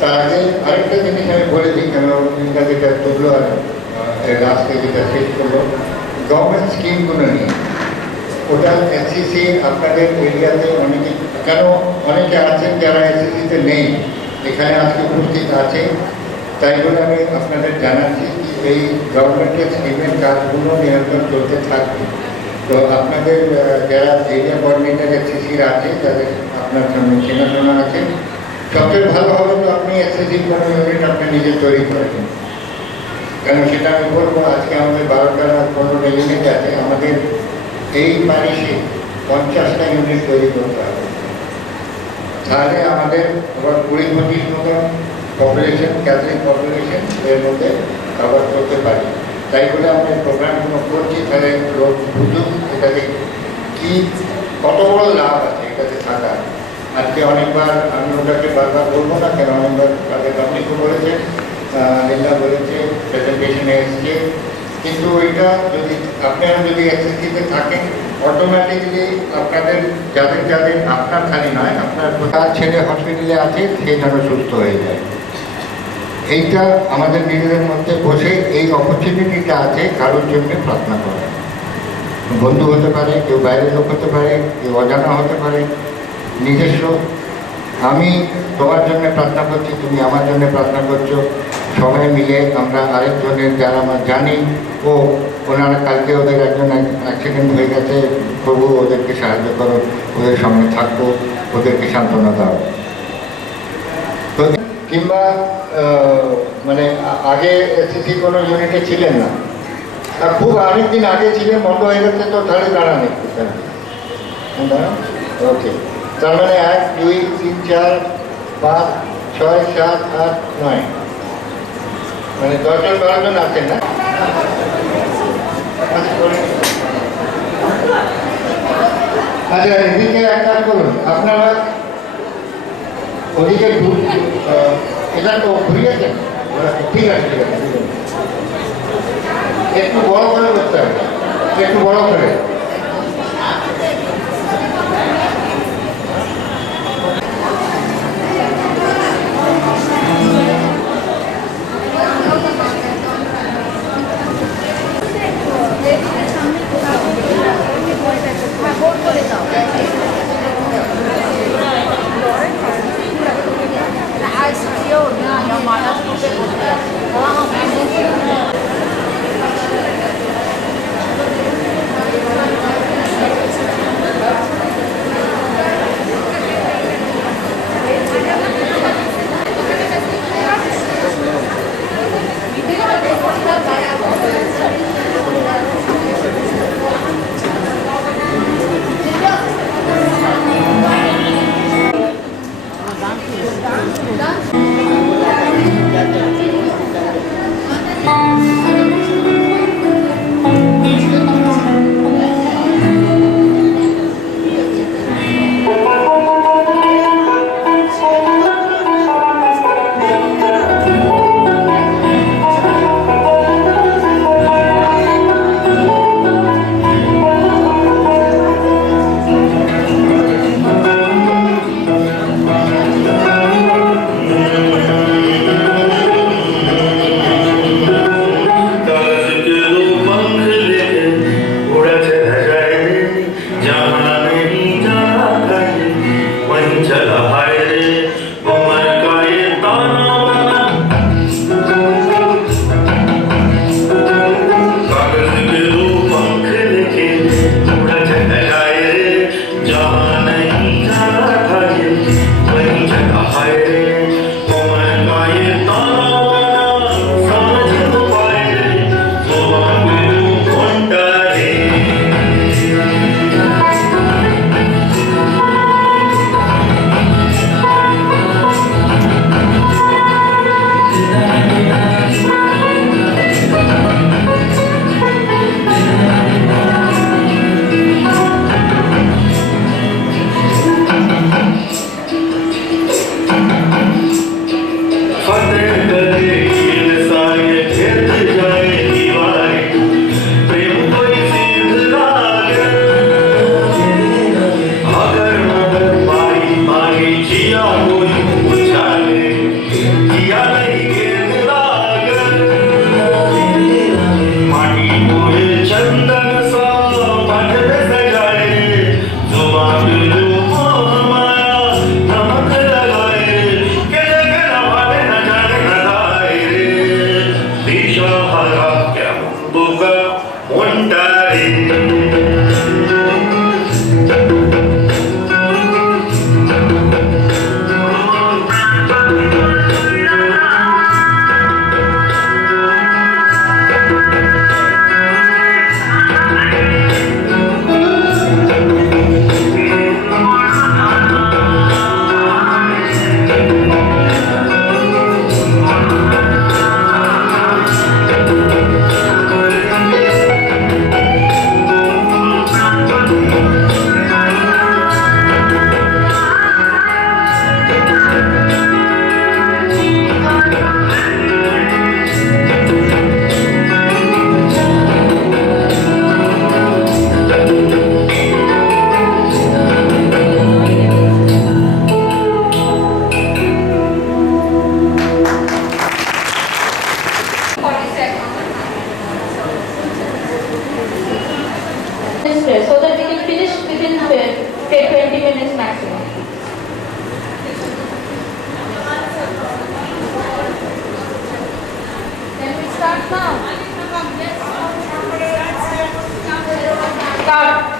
তার আগে আরেকটা জিনিস আমি বলে দিই, কেন যেটা তুললো আর লাস্টে যেটা শেষ করলো, গভর্নমেন্ট স্কিমগুলো নিয়ে, ওটা এসএসসি আপনাদের এরিয়াতে অনেকে, কেন অনেকে আছেন যারা এসএসসিতে নেই, এখানে আজকে উপস্থিত আছে, তাই বলে আমি আপনাদের জানাচ্ছি এই গভর্নমেন্টের স্কিমের কাজগুলো নিরন্তর চলতে থাকবে। তো আপনাদের যারা এরিয়া কোঅর্ডিনেটর এসএসসির আছে, যাদের আপনার সঙ্গে চেনাশোনা আছে, সবচেয়ে ভালো হবে তো আপনি এসএসসি কোনো ইউনিট আপনি নিজে তৈরি করেন। কেন সেটা আমি বলবো, আজকে আমাদের 12টা না 15টা ইউনিট আছে, আমাদের এই প্যারিশে 50টা ইউনিট তৈরি করতে হবে। তাহলে আমাদের আবার 20-25 মতন পপুলেশন, ক্যাথলিক পপুলেশন এর মধ্যে কভার করতে পারি। তাই বলে আমরা প্রোগ্রামগুলো করছি, তাহলে লোক বুঝুক এটাতে কি কত বড় লাভ আছে এটাতে থাকা। আজকে অনেকবার আমি ওটাকে বারবার বলবো না, কেন অনেকবার তাদের পাবলিকও বলেছে, লিন্দা বলেছে, প্রেজেন্টেশনে এসছে, কিন্তু ওইটা যদি আপনারা যদি এসএসসিতে থাকেন, অটোমেটিকলি আপনাদের যাদের যাদের আপনার খালি নয়, আপনার তার ছেলে হসপিটালে আছে, সে যেন সুস্থ হয়ে যায়। এইটা আমাদের নিজেদের মধ্যে বসে এই অপরচুনিটিটা আছে কারোর জন্য প্রার্থনা করা। বন্ধু হতে পারে, কেউ বাইরের লোক হতে পারে, কেউ অজানা হতে পারে, নিজস্ব। আমি তোমার জন্য প্রার্থনা করছি, তুমি আমার জন্য প্রার্থনা করছো, সবাই মিলে আমরা আরেকজনের যারা আমরা জানি, ও ওনারা কালকে ওদের একজন অ্যাক্সিডেন্ট হয়ে গেছে, প্রভু ওদেরকে সাহায্য করো, ওদের সঙ্গে থাকবো, ওদেরকে সান্ত্বনা দাও। তো কিংবা মানে আগে এসএসসি কোনো ইউনিটে ছিলেন না, আর খুব অনেকদিন আগে ছিলেন, বন্ধ হয়ে গেছে, তো তাহলে দাঁড়ান একটু, দাঁড়ান। ওকে, তার মানে 1, 2, 3, 4, 5, 6, 7, 8, 9, মানে 10-12 জন আছেন না? আচ্ছা, এদিকে এক কাজ করুন, আপনারা ওদিকে এটা তো ঘুরিয়েছেন, ঠিক আছে, ঠিক আছে, একটু বড় করে করতে হবে, একটু বড় করে। minutes rest so that we can finish within 20 minutes maximum. Can we start now? Start.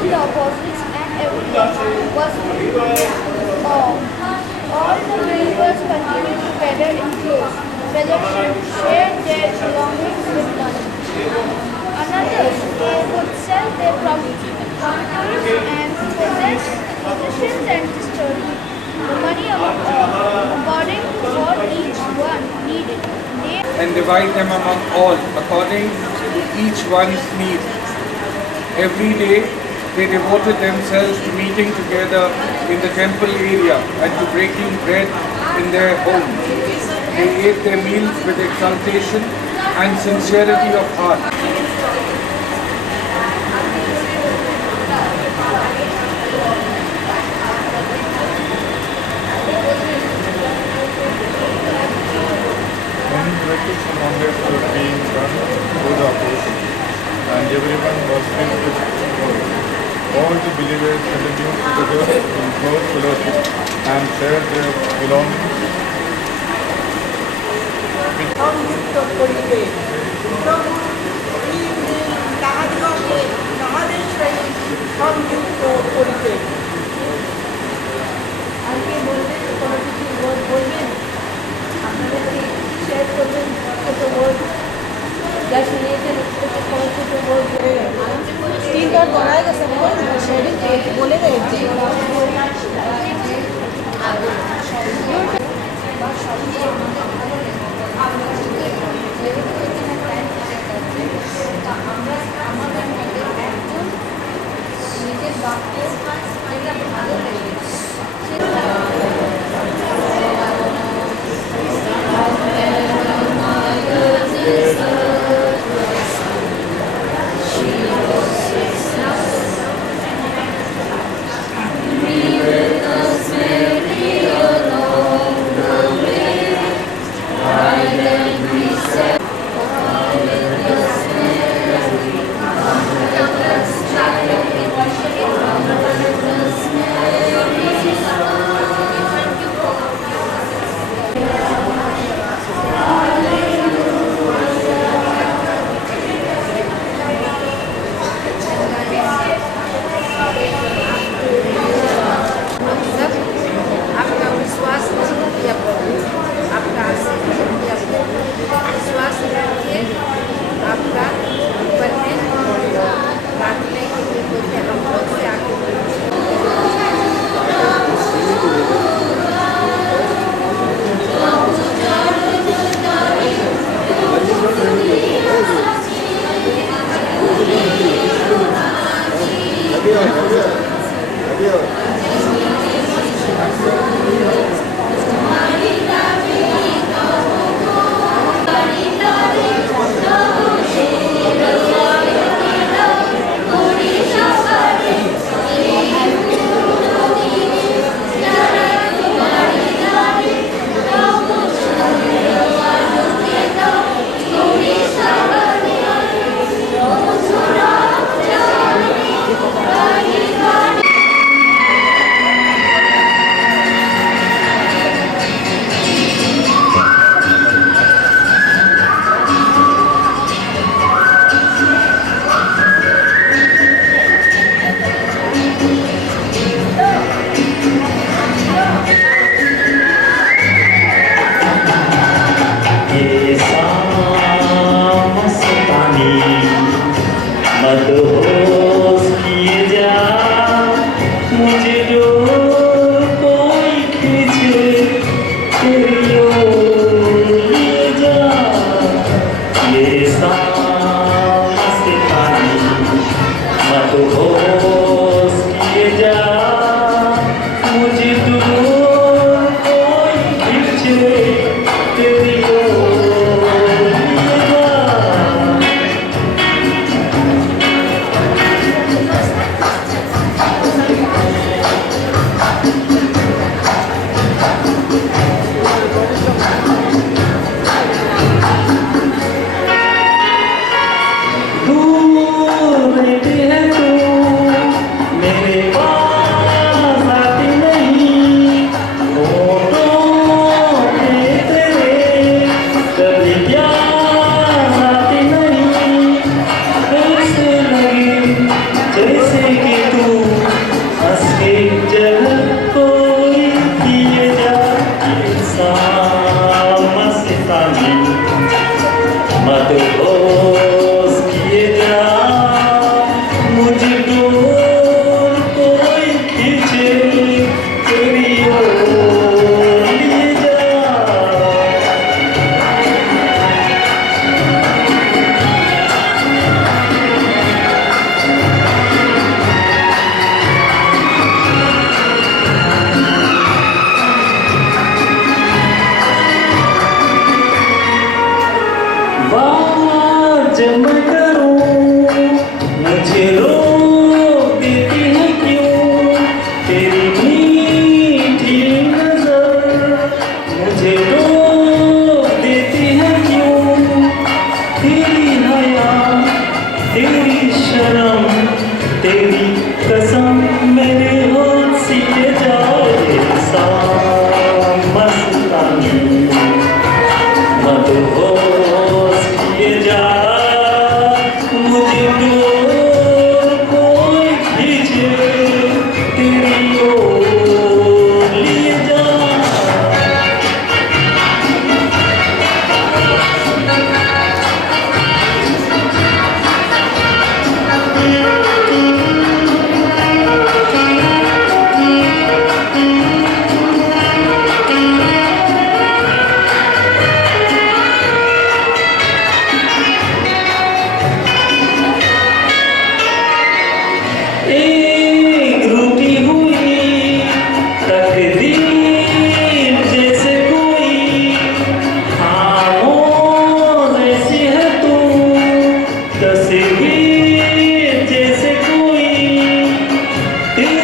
The opposites and everything was all the believers continued together in close fellowship, shared their belongings with money. Others would sell their property and possess possessions and story the money according to what each one needed. And divide them among all according to each one's need. Every day they devoted themselves to meeting together in the temple area and to breaking bread in their homes. They ate their meals with exultation and sincerity of heart. Many miracles and wonders were being done through the apostles, and everyone was filled with joy. All the believers continued together in close fellowship and shared their belongings. সংযুক্ত করিবে প্রভু তাহাদিগকে তাহাদের সহিত সংযুক্ত করিবে। আর কে বলবেন কোনো কিছু বলবেন আপনাদেরকে শেয়ার করবেন ছোটো বোধ যা শুনিয়েছেন কোনো ছোটো বোধ তিনবার বলায় গেছে বলে গেছে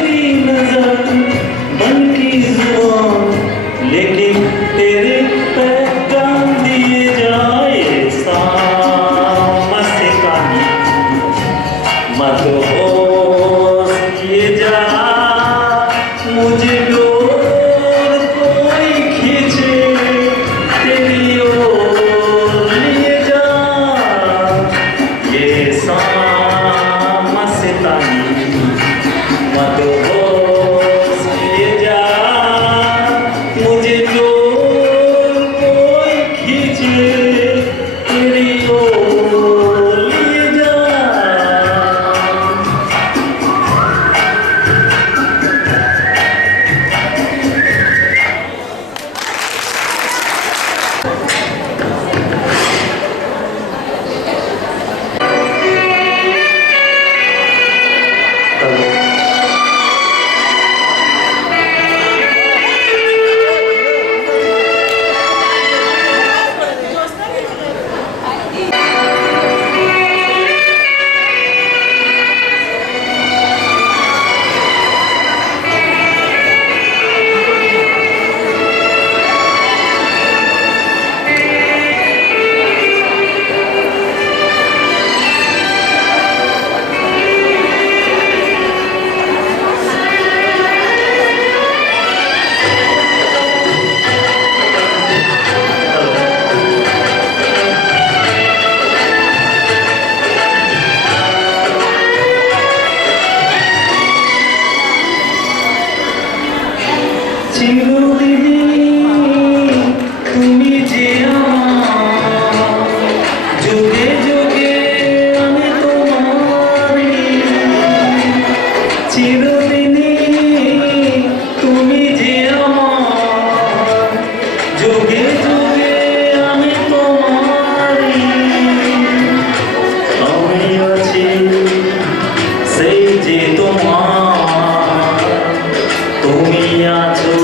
तेरी नजर मन की जुबान लेके तेरे पैगाम दिए जाए सामसे कहानी मत होश किए जा मुझे डोर कोई खींचे तेरी ओर लिए जा ये सामसे कहानी मत होश किए जा मुझे डोर कोई खींचे तेरी ओर लिए जा চিরদিনই তুমি যে আমার যুগে যুগে আমি তোমারই চিরদিনই তুমি যে আমার যুগে যুগে আমি তোমারই আমি আছি সেই যে তোমার তুমি আছো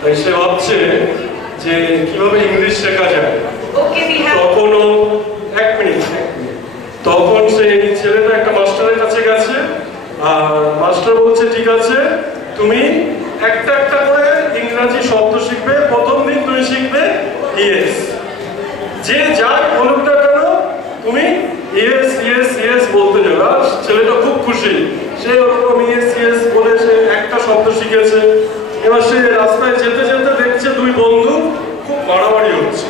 তাই সে ভাবছে যে কিভাবে ইংলিশ শেখা যায়। Okay, we have. তখন এক মিনিট তখন সেই ছেলেটা একটা মাস্টারের কাছে গেছে, আর মাস্টার বলছে ঠিক আছে তুমি একটা একটা করে ইংরাজি শব্দ শিখবে। প্রথম দিন তুমি শিখবে ইয়েস, যে যাই বলুক না কেন তুমি ইয়েস ইয়েস ইয়েস বলতে যাবে। আর ছেলেটা খুব খুশি, সে ওরকম ইয়েস ইয়েস বলে সে একটা শব্দ শিখেছে। এবার সে রাস্তায় যেতে যেতে দেখছে দুই বন্ধু খুব মারামারি হচ্ছে।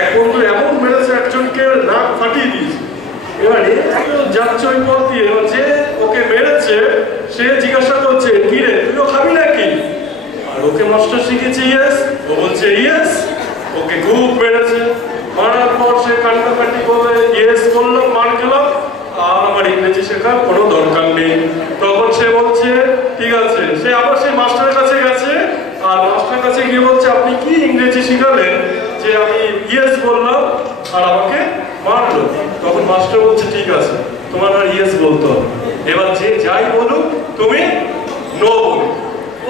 এক বন্ধু এমন মেরেছে একজনকে নাক ফাটিয়ে দিয়েছে। এবার যাচ্ছে ওই পথ দিয়ে, এবার যে ওকে মেরেছে সে জিজ্ঞাসা করছে কি রে তুইও খাবি নাকি? আর ওকে মাস্টার শিখেছে ইয়েস, ও বলছে ইয়েস। ওকে খুব মেরেছে, মারার পর সে কান্নাকাটি করে ইয়েস বললাম মার খেলাম, আর আমার ইংরেজি শেখার কোনো দরকার নেই। তখন সে বলছে ঠিক আছে, সে আবার সেই মাস্টারের কাছে গেছে, আর মাস্টারের কাছে গিয়ে বলছে আপনি কি ইংরেজি শিখালেন যে আমি ইয়েস বললাম আর আমাকে মারলো? তখন মাস্টার বলছে ঠিক আছে তোমার আর ইয়েস বলতে হবে, এবার যে যাই বলুক তুমি নো বলো।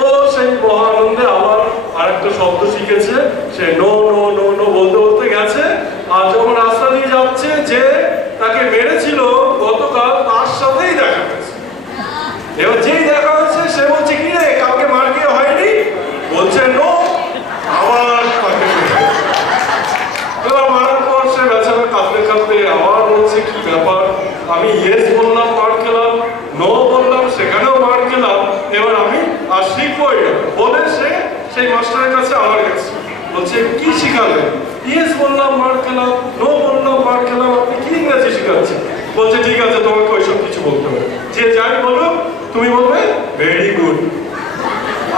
ও সেই মহা আনন্দে আবার আরেকটা শব্দ শিখেছে, সে নো নো নো নো বলতে বলতে গেছে। আর যখন রাস্তা দিয়ে যাচ্ছে যে তাকে মেরেছিল গতকাল তার সাথেই দেখা হয়েছে। এবার যেই দেখা হচ্ছে সে বলছে কি রে কাউকে মার খেয়ে হয়নি? বলছে নো। আবার এবার মারার পর সে বেচারা কাঁদতে কাঁদতে আবার বলছে কি ব্যাপার, আমি ইয়েস বললাম মার খেলাম, নো বললাম সেখানেও মার খেলাম, এবার আমি আর শিখবই না। বলে সে সেই মাস্টারের কাছে আমার গেছে, বলছে কি শিখালেন? ইয়েস বললাম মার খেলাম, নো বললাম মার খেলাম, আপনি কি ইংরেজি শিখাচ্ছেন? বলছে ঠিক আছে তোমাকে ওইসব কিছু বলতে হবে, যে যাই বলো তুমি বলবে ভেরি গুড,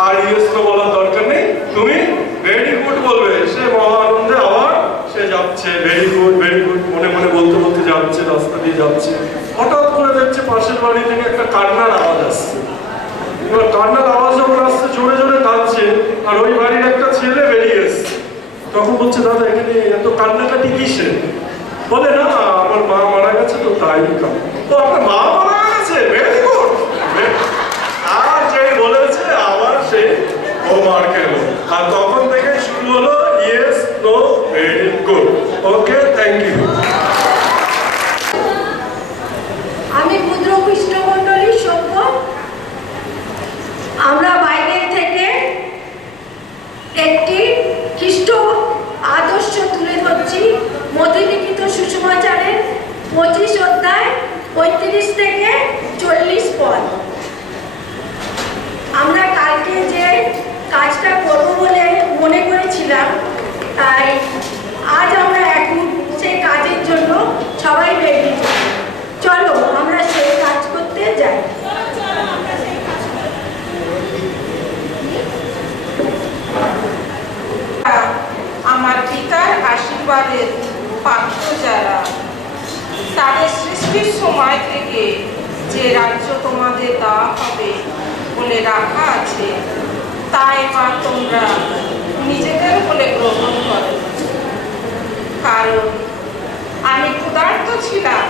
আর ইয়েস তো বলার দরকার নেই, তুমি ভেরি গুড বলবে। সে মহা আনন্দে আবার সে যাচ্ছে ভেরি গুড মনে মনে বলতে বলতে যাচ্ছে, রাস্তা দিয়ে যাচ্ছে। হঠাৎ করে দেখছে পাশের বাড়ি থেকে একটা কান্নার আওয়াজ আসছে। এবার কান্নার আওয়াজ যখন আসছে জোরে জোরে কাঁদছে, আর ওই বাড়ির একটা ছেলে বেরিয়ে এসছে। তখন বলছে দাদা এখানে এত কান্নাকাটি কিসে? বলে না আমার মা মারা গেছে তো তাই কান্না। তো আপনার মা মারা গেছে, ভেরি গুড। আর যেই বলেছে আবার সে ও মার খেল, আর তখন থেকে শুরু হলো yes no very good. Okay, thank you. আমি ক্ষুদ্র কৃষ্ণমণ্ডলীর সভ্য। আমরা বাইবেল থেকে একটি খ্রিস্ট আদর্শ তুলে ধরছি। মধ্যলিখিত সুসমাচারের 25 অধ্যায় 35 থেকে 40 পদ। আমরা কালকে যে কাজটা করব বলে মনে করেছিলাম, তাই আজ আমরা এখন সেই কাজের জন্য সবাই রেডি। চলো আমরা সেই কাজ করতে যাই। আমার পিতার আশীর্বাদের পাত্র যারা, তাদের সৃষ্টির সময় থেকে যে রাজ্য তোমাদের দেওয়া হবে বলে রাখা আছে, তা এবার তোমরা নিজেদের বলে গ্রহণ করো। কারণ আমি ক্ষুধার্ত ছিলাম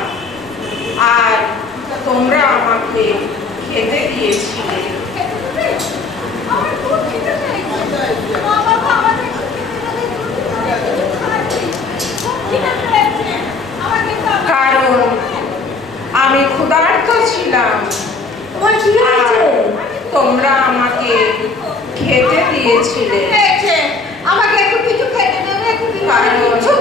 আর তোমরা আমাকে খেতে দিয়েছিলে। কারণ আমি ক্ষুধার্ত ছিলাম তোমরা আমাকে খেতে দিয়েছিলে। আমাকে একটু কিছু খেতে দেবে, কিছু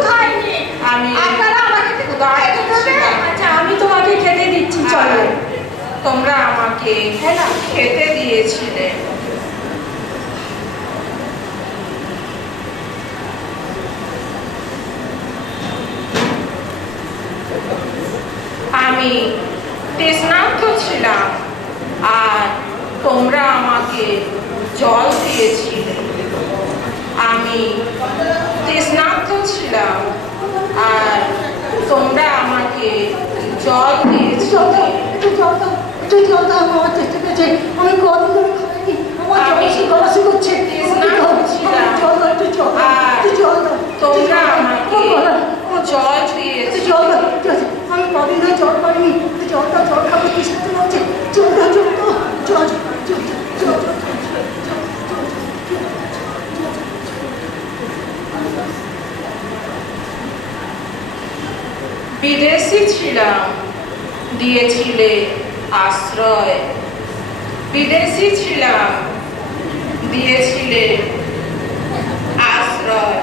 খাইনি আমি ক্ষুধার্ত ছিলাম। আচ্ছা আমি তোমাকে খেতে দিচ্ছি, চলো। তোমরা আমাকে খেতে দিয়েছিলে। আমি তৃষ্ণার্ত ছিলাম আর তোমরা আমাকে জল দিয়েছিলে। আমি তৃষ্ণার্ত ছিলাম আর তোমরা আমাকে জল দিয়েছিলে। আমি গরম করে খাইনি, আমার গলা শুকোচ্ছে। তোমরা আমাকে জল দিয়েছিলে। আমি কদিন ধরে জল পাইনি, জল খাবো কি সাথে হচ্ছে। জল বিদেশি ছিলাম, দিয়েছিলে আশ্রয়। বিদেশি ছিলাম, দিয়েছিলে আশ্রয়।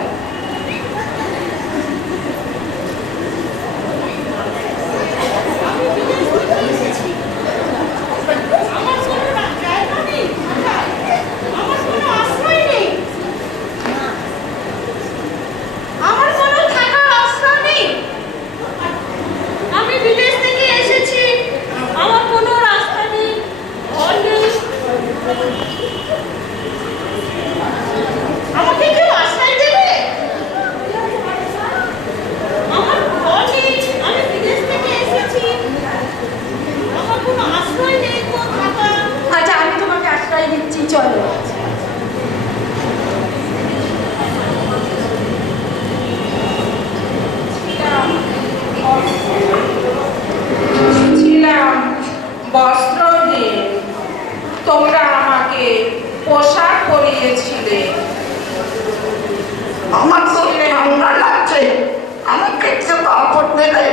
আমার কোনো থাকার আশ্রয় নেই। আমি বিদেশ থেকে এসেছি, আমার কোনো রাস্তা নেই, ঘর নেই। আমাকে কেউ আশ্রয় দেবে? আমার ঘর নেই, আমি বিদেশ থেকে এসেছি, আমার কোনো আশ্রয় নেই, কোনো থাকা। আচ্ছা, আমি তোমাকে আশ্রয় দিচ্ছি, চলো। ছিলাম বস্ত্রহীন, তোমরা আমাকে পোশাক পরিয়েছিলে। আমার তো ঠান্ডা লাগছে, আমাকে একটু কাপড় দেবে?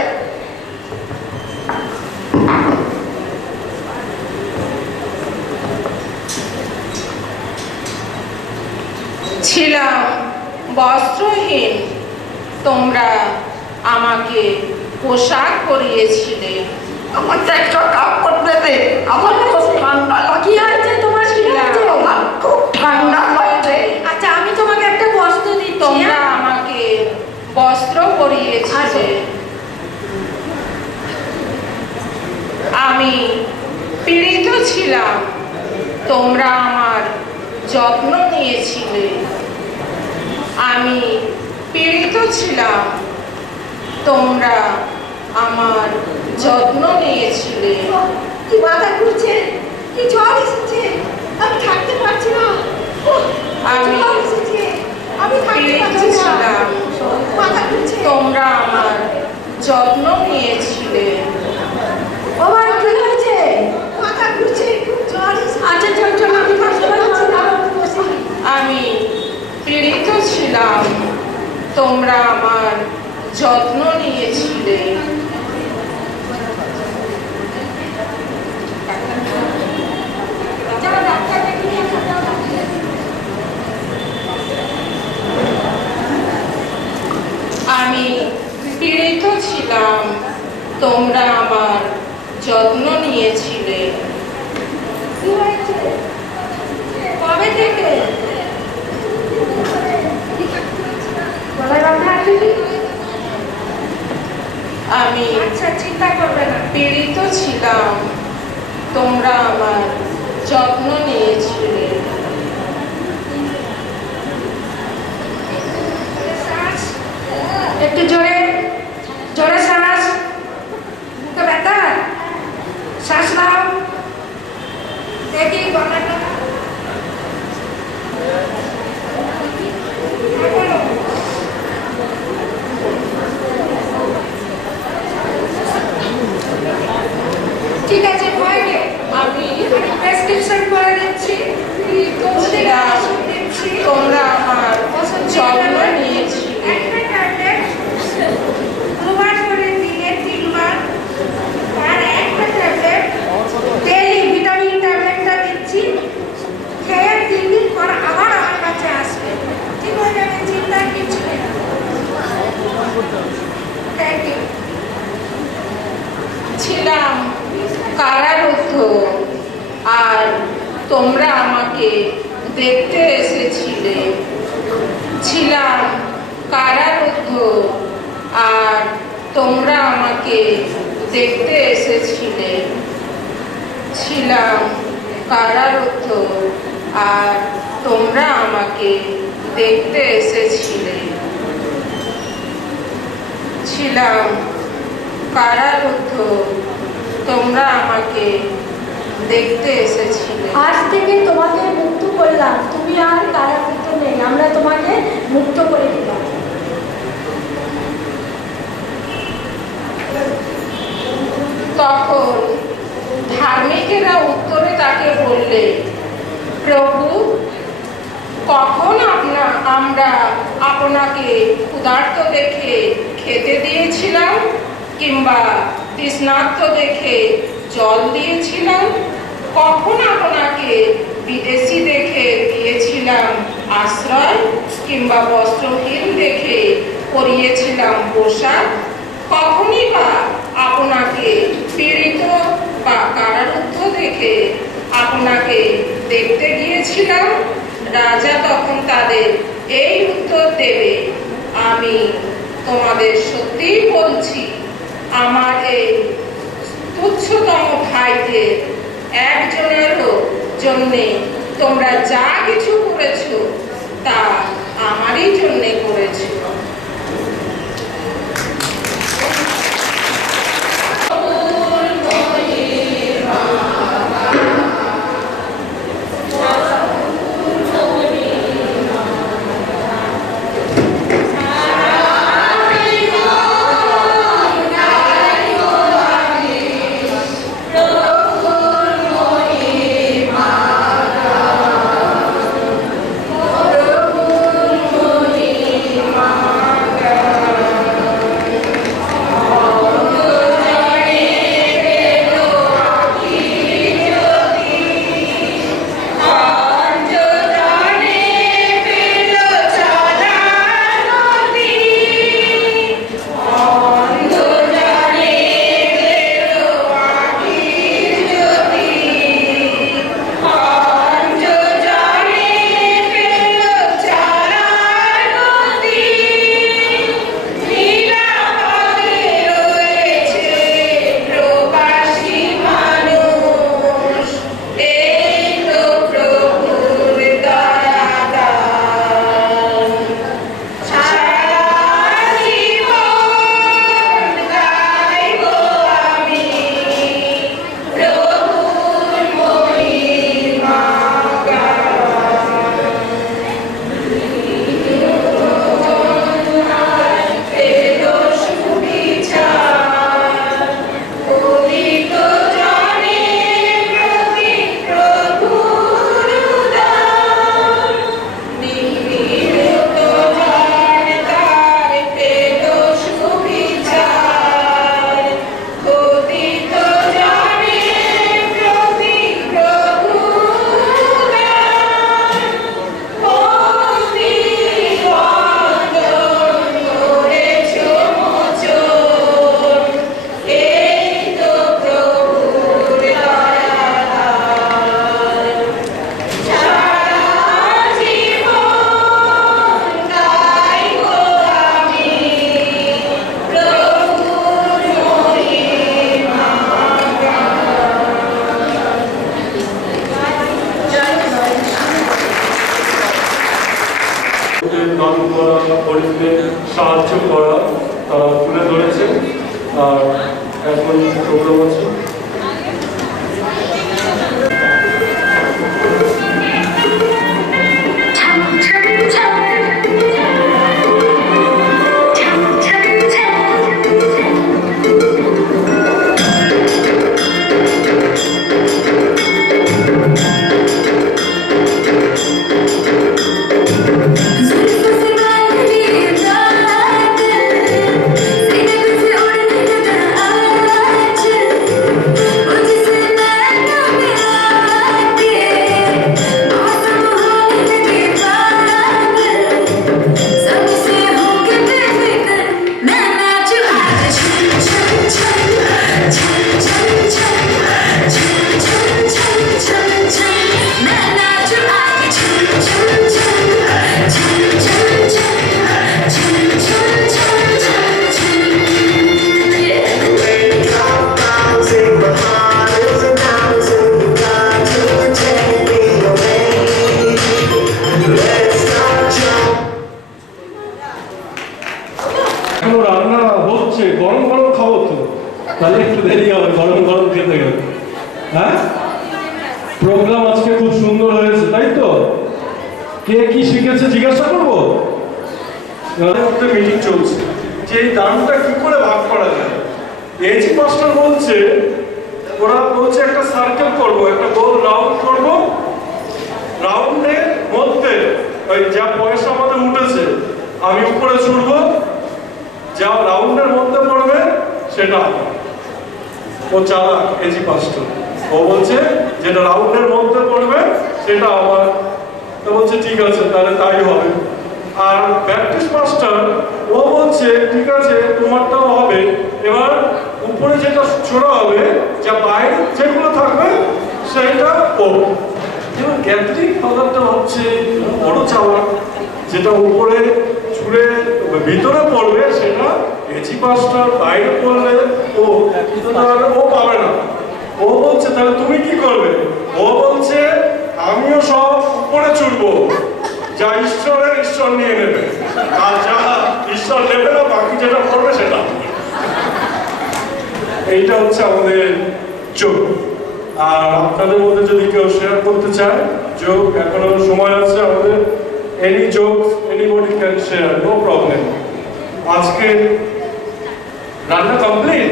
ছিলাম বস্ত্রহীন, তোমরা আমাকে পোশাক পরিয়েছিলে। আমাকে একটা কাপড় দেবে? আমার খুব ঠান্ডা লাগছে। কি হয়েছে তোমার? কি হয়েছে? আমার খুব ঠান্ডা লাগছে। আচ্ছা, আমি তোমাকে একটা বস্ত্র দিচ্ছি। তোমরা আমাকে বস্ত্র পরিয়েছিলে। আমি পীড়িত ছিলাম, তোমরা আমার যত্ন নিয়েছিলে। আমি পীড়িত ছিলাম, তোমরা আমার যত্ন নিয়েছিলে। কি মাথা ঘুরছে, কি জ্বর এসেছে, আমি থাকতে পারছি না। আমি জ্বর এসেছে, আমি থাকতে পীড়িত পারছি না। ছিলাম, মাথা ঘুরছে। তোমরা আমার যত্ন নিয়েছিলে। আমার কি হয়েছে? মাথা ঘুরছে, খুব জ্বর এসেছে। আচ্ছা, চল চল, আমি থাকতে পারছি না, বসি। আমি পীড়িত ছিলাম, তোমরা আমার যত্ন নিয়েছিলে। আমি পীড়িত ছিলাম, তোমরা আমার যত্ন নিয়েছিলে। কি হয়েছে? কবে থেকে? গলায় ব্যথা আসেনি? আমি আচ্ছা, চিন্তা করবে না। পীড়িত ছিলাম, তোমরা আমার যত্ন নিয়েছিলে। শ্বাস, একটু জোরে জোরে শ্বাস। বুকে ব্যথা, শ্বাস নাও। দেখি গলাটা। ঠিক আছে, ভয় নেই। আমি প্রেসক্রিপশন করে দিচ্ছি, দিচ্ছি। তোমরা আমার যত্ন নিয়েছিলে। একটা ট্যাবলেট দুবার করে দিনে 3 বার, আর একটা ট্যাবলেট ডেইলি ভিটামিন ট্যাবলেটটা দিচ্ছি। খেয়ে 3 দিন পর আবার আমার কাছে আসবে, ঠিক হয়ে যাবে, চিন্তার কিছু নেই। Thank you. ছিলাম কারারুদ্ধ, আর তোমরা আমাকে দেখতে এসেছিলে। ছিলাম কারারুদ্ধ, আর তোমরা আমাকে দেখতে এসেছিলে। ছিলাম কারারুদ্ধ, আর তোমরা আমাকে দেখতে এসেছিলে। ছিলাম কারারুদ্ধ, তোমরা আমাকে দেখতে এসেছিলে। আজ থেকে তোমাকে মুক্ত করলাম, তুমি আর কারারুদ্ধ নেই, আমরা তোমাকে মুক্ত করে দিলাম। তখন ধার্মিকেরা উত্তরে তাকে বললে, প্রভু, কখন আমরা আপনাকে ক্ষুধার্ত দেখে খেতে দিয়েছিলাম? কিংবা তৃষ্ণার্ত দেখে জল দিয়েছিলাম? কখন আপনাকে বিদেশি দেখে দিয়েছিলাম আশ্রয় কিংবা বস্ত্রহীন দেখে পরিয়েছিলাম পোশাক? কখনই বা আপনাকে পীড়িত বা কারারুদ্ধ দেখে আপনাকে দেখতে গিয়েছিলাম? রাজা তখন তাদের এই উত্তর দেবে, আমি তোমাদের সত্যিই বলছি, আমার এই তুচ্ছতম ভাইদের একজনেরও জন্যে তোমরা যা কিছু করেছো তা আমারই জন্যে করেছো। দান করা, গরিবকে সাহায্য করা তারা তুলে ধরেছে। আর এখন প্রোগ্রাম আছে। এখনো রান্না হচ্ছে, গরম গরম খাবো তো, তাহলে একটু দেরি হবে গরম গরম খেতে গেলে। হ্যাঁ, প্রোগ্রাম আজকে খুব সুন্দর হয়েছে, তাই তো? কে কি শিখেছে জিজ্ঞাসা করবো? মিটিং চলছে যে এই দানটা কি করে ভাগ করা যায়। এজি মাস্টার বলছে, ওরা বলছে একটা সার্কেল করবো, একটা গোল রাউন্ড করবো, রাউন্ডের মধ্যে ওই যা পয়সা আমাদের উঠেছে আমি উপরে ছুড়বো, যা রাউন্ডের মধ্যে পড়বে সেটা আমার। ও চালাক কেজি 5টা, ও বলছে যেটা রাউন্ডের মধ্যে পড়বে সেটা আমার। তো বলছে ঠিক আছে তাহলে তাই হবে। আর ব্যাপটিস্ট মাস্টার ও বলছে ঠিক আছে তোমারটাও হবে, এবার উপরে যেটা ছোড়া হবে যা বাইরে যেগুলো থাকবে সেটা ও। এবার ক্যাথলিক ফাদারটা হচ্ছে বড় চালাক, যেটা উপরে ছুঁড়ে ভিতরে পড়বে সেটা কেজি 5টা, বাইরে পড়লে ও ও পাবে না। ও বলছে তাহলে তুমি কি করবে? ও বলছে আমিও সব উপরে ছুটবো, যা ঈশ্বরের ঈশ্বর নিয়ে নেবে, আর যা ঈশ্বর নেবে না বাকি যেটা করবে সেটা। এইটা হচ্ছে আমাদের যোগ। আর আপনাদের মধ্যে যদি কেউ শেয়ার করতে চায় যোগ, এখনো সময় আছে আমাদের। এনি যোগ anybody can share, no problem. আজকে রান্না কমপ্লিট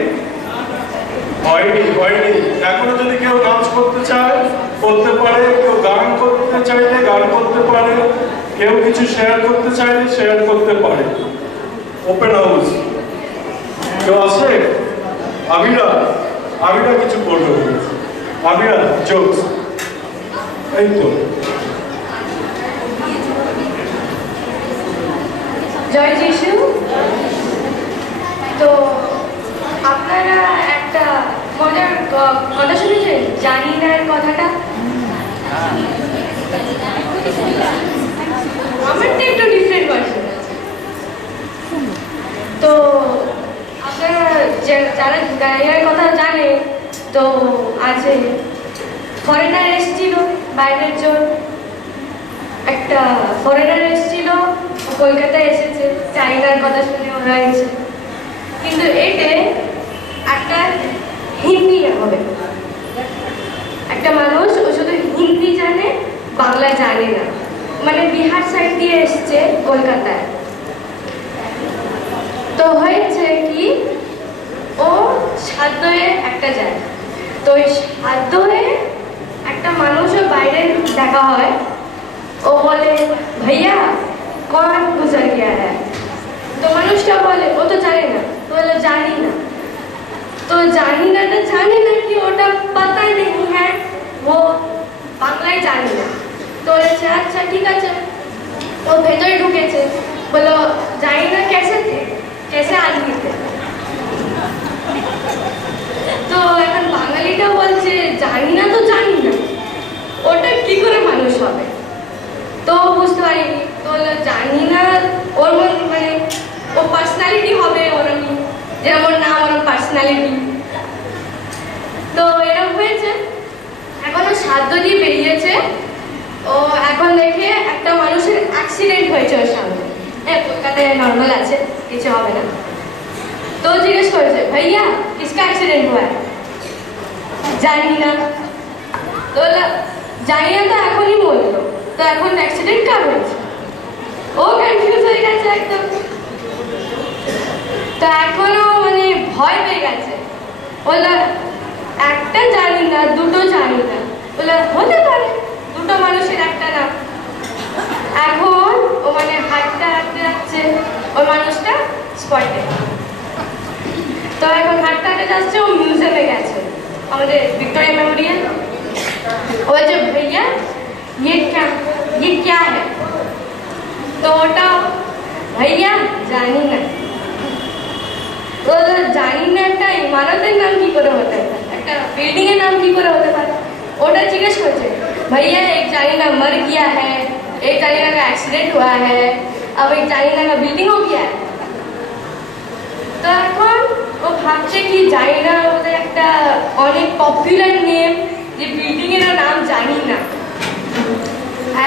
হয়নি? এখনো যদি কেউ নাচ করতে চায় করতে পারে, কেউ গান করতে চাইলে গান করতে পারে, কেউ কিছু শেয়ার করতে চাইলে শেয়ার করতে পারে। Open house. কেউ আছে? আবিরা কিছু করবে। আবিরা জোকস, এই তো। জয় যিশু। তো আপনারা একটা মজার কথা শুনেছেন, জানি না এর কথাটা? আমারটা একটু ডিফারেন্ট ভার্সন আছে। তো আপনারা যারা জানি কথা জানে, তো আছে ফরেনার এসেছিল বাইরের জন, একটা ফরেনার এসেছিল কলকাতায় এসেছে, চাইনার কথা শুনে ওরা এসেছে, কিন্তু এতে একটা হিন্দি হবে। একটা মানুষ ও শুধু হিন্দি জানে, বাংলা জানে না, মানে বিহার সাইড দিয়ে এসছে কলকাতায়। তো হয়েছে কি, ও সাদ্দয়ে একটা যায়, তো ওই সাদ্দয়ে একটা মানুষও বাইরে দেখা হয়। ও বলে ভাইয়া কौन गुजर गया है? তো মানুষটা বলে ও তো জানে না। তো বলে জানি না। তো জানি না তো জানে না কি ওটা পাতা নেই হ্যাঁ, ও বাংলায় জানি না। তো বলেছে আচ্ছা ঠিক আছে। ও ভেতরে ঢুকেছে, বলো জানি না कैसे थे, कैसे आदमी थे? তো এখন বাঙালিটা বলছে জানি না তো জানি না, ওটা কি করে মানুষ হবে? তো বুঝতে পারিনি। তো জানি না ওর মানে ও পার্সোনালিটি হবে ওরকম, যেমন নাম ওরকম পার্সোনালিটি। তো এরকম হয়েছে। এখনো সাধ্য দিয়ে বেরিয়েছে। ও এখন দেখে একটা মানুষের অ্যাক্সিডেন্ট হয়েছে ওর সামনে। হ্যাঁ, কলকাতায় নর্মাল আছে, কিছু হবে না। তো জিজ্ঞেস করেছে ভাইয়া কিসকা অ্যাক্সিডেন্ট হুয়া है? জানি না। তো জানি না তো এখনই বললো, তো এখন অ্যাক্সিডেন্ট কার হয়েছে? ও কনফিউজ হয়ে গেছে একদম। তো এখনো মানে ভয় পেয়ে গেছে। বললো একটা জানি না, দুটো জানি না। বললো হতে পারে দুটো মানুষের একটা নাম। এখন ও মানে হাঁটতে হাঁটতে যাচ্ছে, ওই মানুষটা স্পটে। তো এখন হাঁটতে হাঁটতে যাচ্ছে, ও মিউজিয়ামে গেছে, আমাদের ভিক্টোরিয়া মেমোরিয়াল। ও বলছে ভাইয়া ये क्या है? তো ওটা ভাইয়া জানি না। বললো জানি না একটা ইমারতের নাম কি করে হতে পারে, একটা बिल्डिंग এর নাম কি করে হতে পারে? ওটা জিজ্ঞেস করছে भैया एक चाइना मर गया है, एक चाइना का एक्सीडेंट हुआ है, अब एक चाइना का बिल्डिंग हो गया है। তো এখন ও ভাবছে কি চাইনা ওদের একটা অনেক পপুলার নেম, যে বিল্ডিং এর নাম জানি না।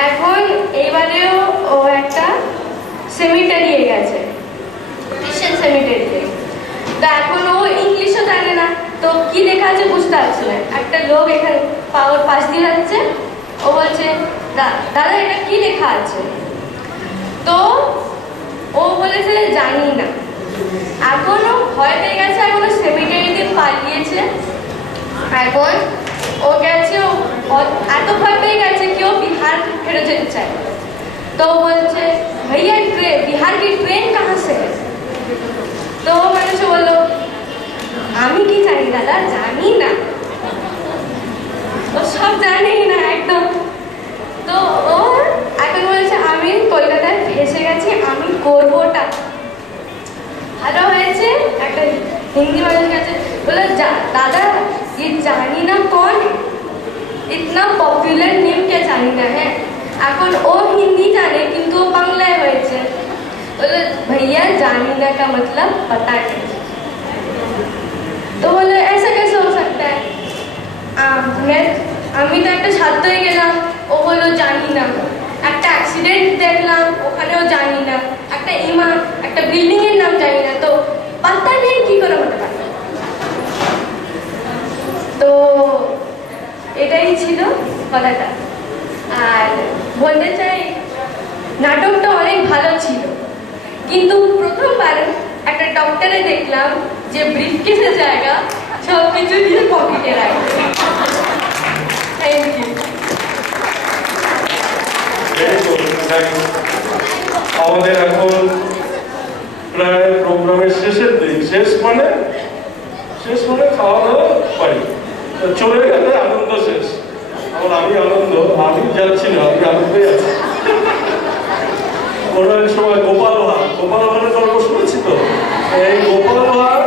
এখন এবারেও ও একটা সেমিটারি গেছে, ক্রিশ্চিয়ান সেমিটারিতে। তো এখন ও ইংলিশও জানে না, তো কি লেখা আছে বুঝতে পারছে না। একটা লোক এখানে পাওয়ার পাশ দিয়ে যাচ্ছে, ও বলছে দাদা এটা কি লেখা আছে? তো ও বলেছে জানি না। এখনো ভয় পেয়ে গেছে, এখনো সেমিটারিতে পালিয়েছে। এখন ও গেছে, এত ভয় পেয়ে গেছে কি ও বিহার ফেরত যেতে চায়। তো বলছে ভাইয়া বিহার কি ট্রেন কাহা সে? তো মানুষ বললো আমি কি জানি দাদা, জানি না, ও সব জানেই না একদম। তো ও এখন বলেছে আমি কলকাতায় ফেসে গেছি, আমি করবোটা। ভালো হয়েছে একটা হিন্দি মানুষের কাছে বলে, দাদা ये জানি না कौन इतना पॉपुलर नेम क्या জানি না। হ্যাঁ, এখন ও হিন্দি জানে কিন্তু ও বাংলায় হয়েছে। बोले भैया जानी ना का मतलब पता नहीं। तो बोले ऐसा कैसे हो सकता है? আমি তো একটা ছাত্র হয়ে গেলাম, ও বললো জানি না। একটা অ্যাক্সিডেন্ট দেখলাম, ওখানেও জানি না। একটা বিল্ডিং এর নাম জানি না, তো পাত্তা নেই কি করে হতে পারে। তো এটাই ছিল কথাটা। আর বলতে চাই নাটকটা অনেক ভালো ছিল, কিন্তু প্রথমবার একটা ডক্টরে দেখলাম যে ব্রিফকেসের জায়গা সব কিছু দিয়ে পকেটে রাখে। Thank you. আমাদের এখন প্রায় প্রোগ্রামের শেষের দিক, শেষ মানে খাওয়া দাওয়া পারি, চলে গেলে আনন্দ শেষ। আমার আমি যাচ্ছি না, আমি আনন্দই আছি। কোনো এক সময় গোপাল ভাঁড়ের গল্প শুনেছি তো, এই গোপাল ভাঁড়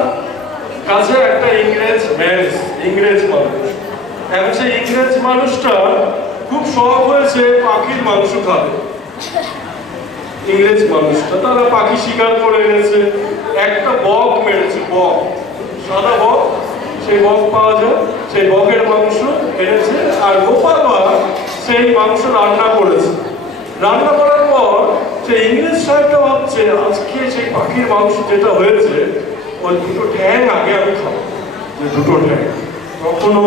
কাছে একটা ইংরেজ মানুষ। এখন সেই ইংরেজ মানুষটা খুব শখ হয়েছে পাখির মাংস খাবে। ইংরেজ মানুষটা তারা পাখি শিকার করে এনেছে, একটা বক মেরেছে, বক, সাদা বক, সেই বক পাওয়া যায়, সেই বকের মাংস এনেছে। আর গোপাল ভাঁড় সেই মাংস রান্না করেছে। রান্না করার পর সেই ইংরেজ সাহেবটা ভাবছে আজকে সেই পাখির মাংস যেটা হয়েছে ওই দুটো ঠ্যাং আগে আমি খাবো, দুটো ঠ্যাং। কখনো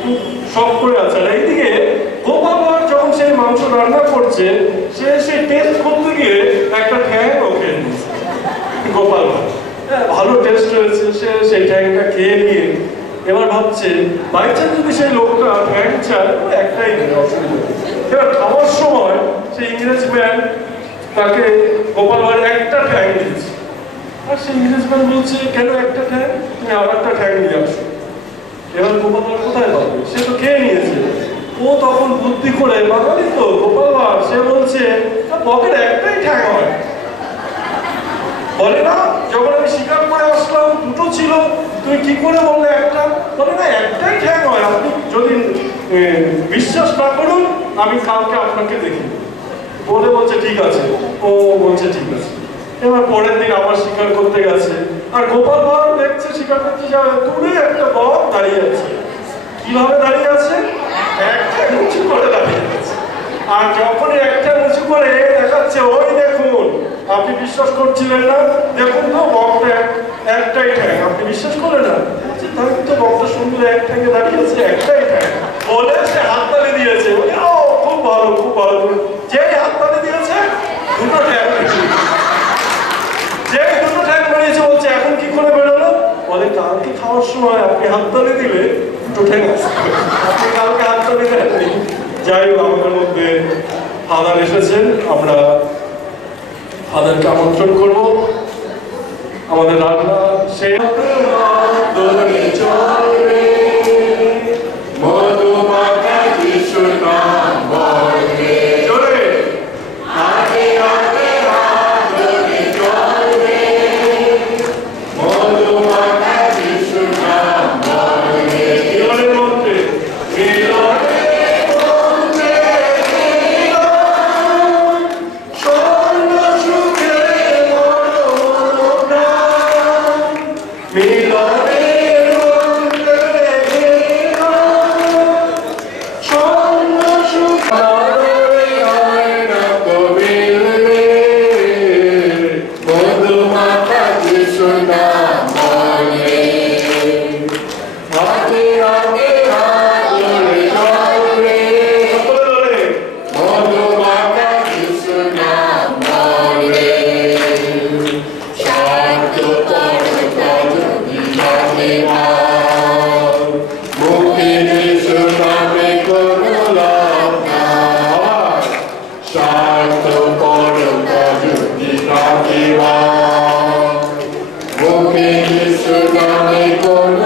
খুব শখ করে আছে। আর এইদিকে গোপাল ভাঁড় যখন সেই মাংস রান্না করছে, সেই টেস্ট করতে গিয়ে একটা ঠ্যাং ওকে গোপাল ভাঁড়, ভালো টেস্ট হয়েছে, সে সেই ঠ্যাংটা খেয়ে নিয়ে এবার ভাবছে বাই চান্স যদি সেই লোকটা ঠ্যাং চায় একটাই অসুবিধা। এবার খাওয়ার সময় সেই ইংরেজম্যান তাকে গোপাল ভাঁড় একটা ঠ্যাং দিয়েছে। আর সেই ইংরেজম্যান বলছে কেন একটা ঠ্যাং, তুমি আর একটা ঠ্যাং নিয়ে আসো। এবার গোপাল ভাঁড় কোথায় পাবে, সে তো খেয়ে নিয়েছে। ও তখন বুদ্ধি করে, বাঙালি তো গোপাল ভাঁড়, সে বলছে বকের একটাই ঠ্যাং হয়, বলে না যখন আমি শিকার করে আসলাম দুটো ছিল, তুমি কি করে বললে একটা? বলে না একটাই ঠ্যাং হয়, আপনি যদি বিশ্বাস না করুন আমি কালকে আপনাকে দেখি। বলে বলছে ঠিক আছে, ও বলছে ঠিক আছে। এবার পরের দিন আবার শিকার করতে গেছে, আর গোপাল ভাঁড় দেখছে শিকার করতে যাবে, দূরে একটা বক দাঁড়িয়ে আছে। কিভাবে দাঁড়িয়ে আছে? একটা উঁচু করে দাঁড়িয়ে আছে। আর যখনই একটা উঁচু করে দেখাচ্ছে, ওই দেখুন, আপনি বিশ্বাস করছিলেন না, দেখুন তো বকটা একটাই ঠ্যাং, আপনি বিশ্বাস করলেন না? তাই তো বকটা সুন্দর এক ঠ্যাঙে দাঁড়িয়ে আছে, একটাই ঠ্যাং। বলে সে হাততালি দিয়েছে, ও খুব ভালো, খুব ভালো। যেই হাততালি দিয়েছে দুটো ঠ্যাং, যেই দুটো ঠ্যাং বেরিয়েছে, বলছে এখন কি করে বেরোলো? বলে কালকে খাওয়ার সময় আপনি হাততালি দিলে দুটো ঠ্যাং আছে, আপনি কালকে হাততালি দেননি। যাই হোক, আমাদের মধ্যে ফাদার এসেছেন, আমরা ফাদারকে আমন্ত্রণ করবো। আমাদের রান্না সেই মধুমাখা যিশুর নাম বলে, জোরে আগে আগে আদরে চলে, মধুমাখা যিশুর নাম বলে। মিলনের মধ্যে Muke Yesu name kono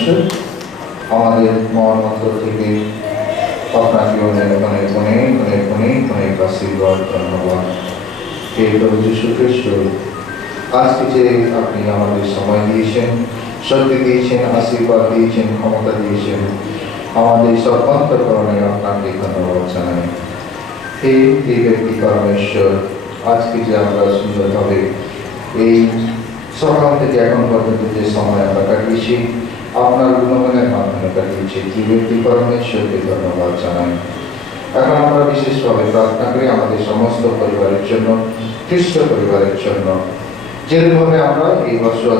পরমেশ্বর আমাদের মন অন্তর থেকে আপনাকে অনেক অনেক অনেক অনেক অনেক অনেক আশীর্বাদ ধন্যবাদ। হে প্রভু যীশু খ্রিস্ট, আজকে যে আপনি আমাদের সময় দিয়েছেন, শক্তি দিয়েছেন, আশীর্বাদ দিয়েছেন, ক্ষমতা দিয়েছেন, আমাদের সব অন্তঃকরণে আপনাকে ধন্যবাদ জানাই। হে ব্যক্তি পরমেশ্বর, আজকে যে আমরা সুন্দরভাবে এই সকাল থেকে এখন পর্যন্ত যে সময় আমরা কাটিয়েছি, আপনার গুণগানের মাধ্যমে কাটিয়েছি, যে ব্যক্তি পরমেশ্বরকে ধন্যবাদ জানাই। এখন আমরা বিশেষভাবে প্রার্থনা করি আমাদের সমস্ত পরিবারের জন্য, খ্রিস্ট পরিবারের জন্য, যেভাবে আমরা এই বছর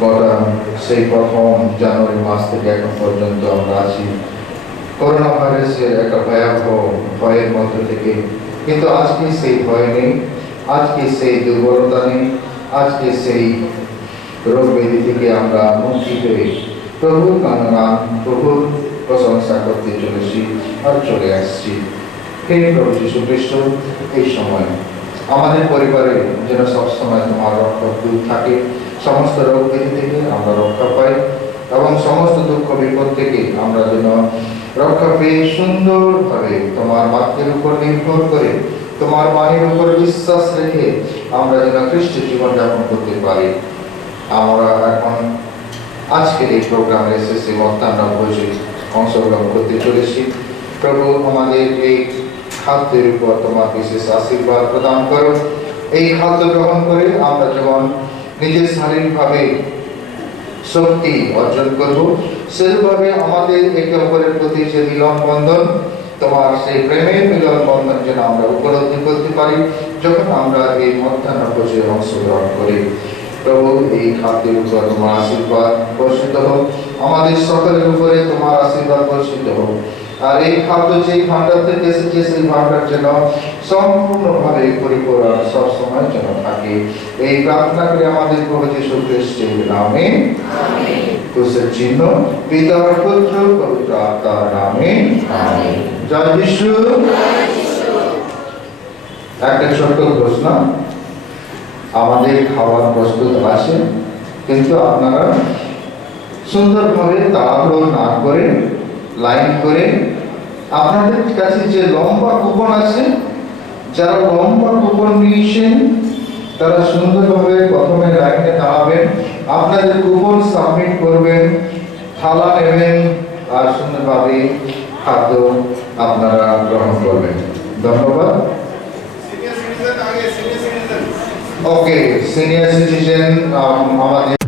গোটা সেই প্রথম জানুয়ারি মাস থেকে এখন পর্যন্ত আমরা আছি করোনা ভাইরাসের একটা ভয়াবহ ভয়ের মধ্যে থেকে, কিন্তু আজকে সেই ভয় নেই, আজকে সেই দুর্বলতা নেই, আজকে সেই রোগ ব্যাধি থেকে আমরা মুক্তি পেয়ে প্রভুর গান প্রভুর প্রশংসা করতে চলেছি আর চলে আসছি। হে প্রভু যীশু খ্রিস্ট, এই সময় আমাদের পরিবারে যেন সবসময় তোমার রক্ষা দূর থাকে, সমস্ত রোগ ব্যাধি থেকে আমরা রক্ষা পাই এবং সমস্ত দুঃখ বিপদ থেকে আমরা যেন রক্ষা পেয়ে সুন্দরভাবে তোমার বাক্যের উপর নির্ভর করে, তোমার বাণীর উপর বিশ্বাস রেখে আমরা যেন খ্রিস্ট জীবনযাপন করতে পারি। আমরা এখন আজকের এই প্রোগ্রামের শেষে মধ্যাহ্ন ভোজে অংশগ্রহণ করতে চলেছি। প্রভু, আমাদের এই খাদ্যের উপর তোমার বিশেষ আশীর্বাদ প্রদান করো। এই খাদ্য গ্রহণ করে আমরা যেমন নিজের শারীরিকভাবে শক্তি অর্জন করব, সেভাবে আমাদের একে অপরের প্রতি যে মিলন বন্ধন, তোমার সেই প্রেমের মিলন বন্ধন যেন আমরা উপলব্ধি করতে পারি যখন আমরা এই মধ্যাহ্ন ভোজে অংশগ্রহণ করি। প্রভু, এই খাদ্যের উপর তোমার আশীর্বাদ বর্ষিত হোক, আমাদের সকলের উপরে তোমার আশীর্বাদ বর্ষিত হোক। আর এই খাদ্য যেই ভাণ্ডার থেকে এসেছে সেই ভাণ্ডার যেন সম্পূর্ণভাবে পরিপূরণ সবসময় যেন থাকে। এই প্রার্থনা করে আমাদের প্রভু যীশু খ্রিস্টের নামে, ক্রুশের চিহ্ন, পিতার পুত্র পবিত্র আত্মার নামে, জয় যিশু। একটা ছোট্ট ঘোষণা, আমাদের খাবার প্রস্তুত আছে, কিন্তু আপনারা সুন্দরভাবে তাড়াহুড়ো না করে লাইন করে আপনাদের কাছে যে লম্বা কুপন আছে, যারা লম্বা কুপন নিয়েছেন তারা সুন্দরভাবে প্রথমে লাইনে দাঁড়াবেন, আপনাদের কুপন সাবমিট করবেন, থালা নেবেন আর সুন্দরভাবে খাদ্য আপনারা গ্রহণ করবেন। ধন্যবাদ। ওকে, সিনিয়র সিটিজেন আমাদের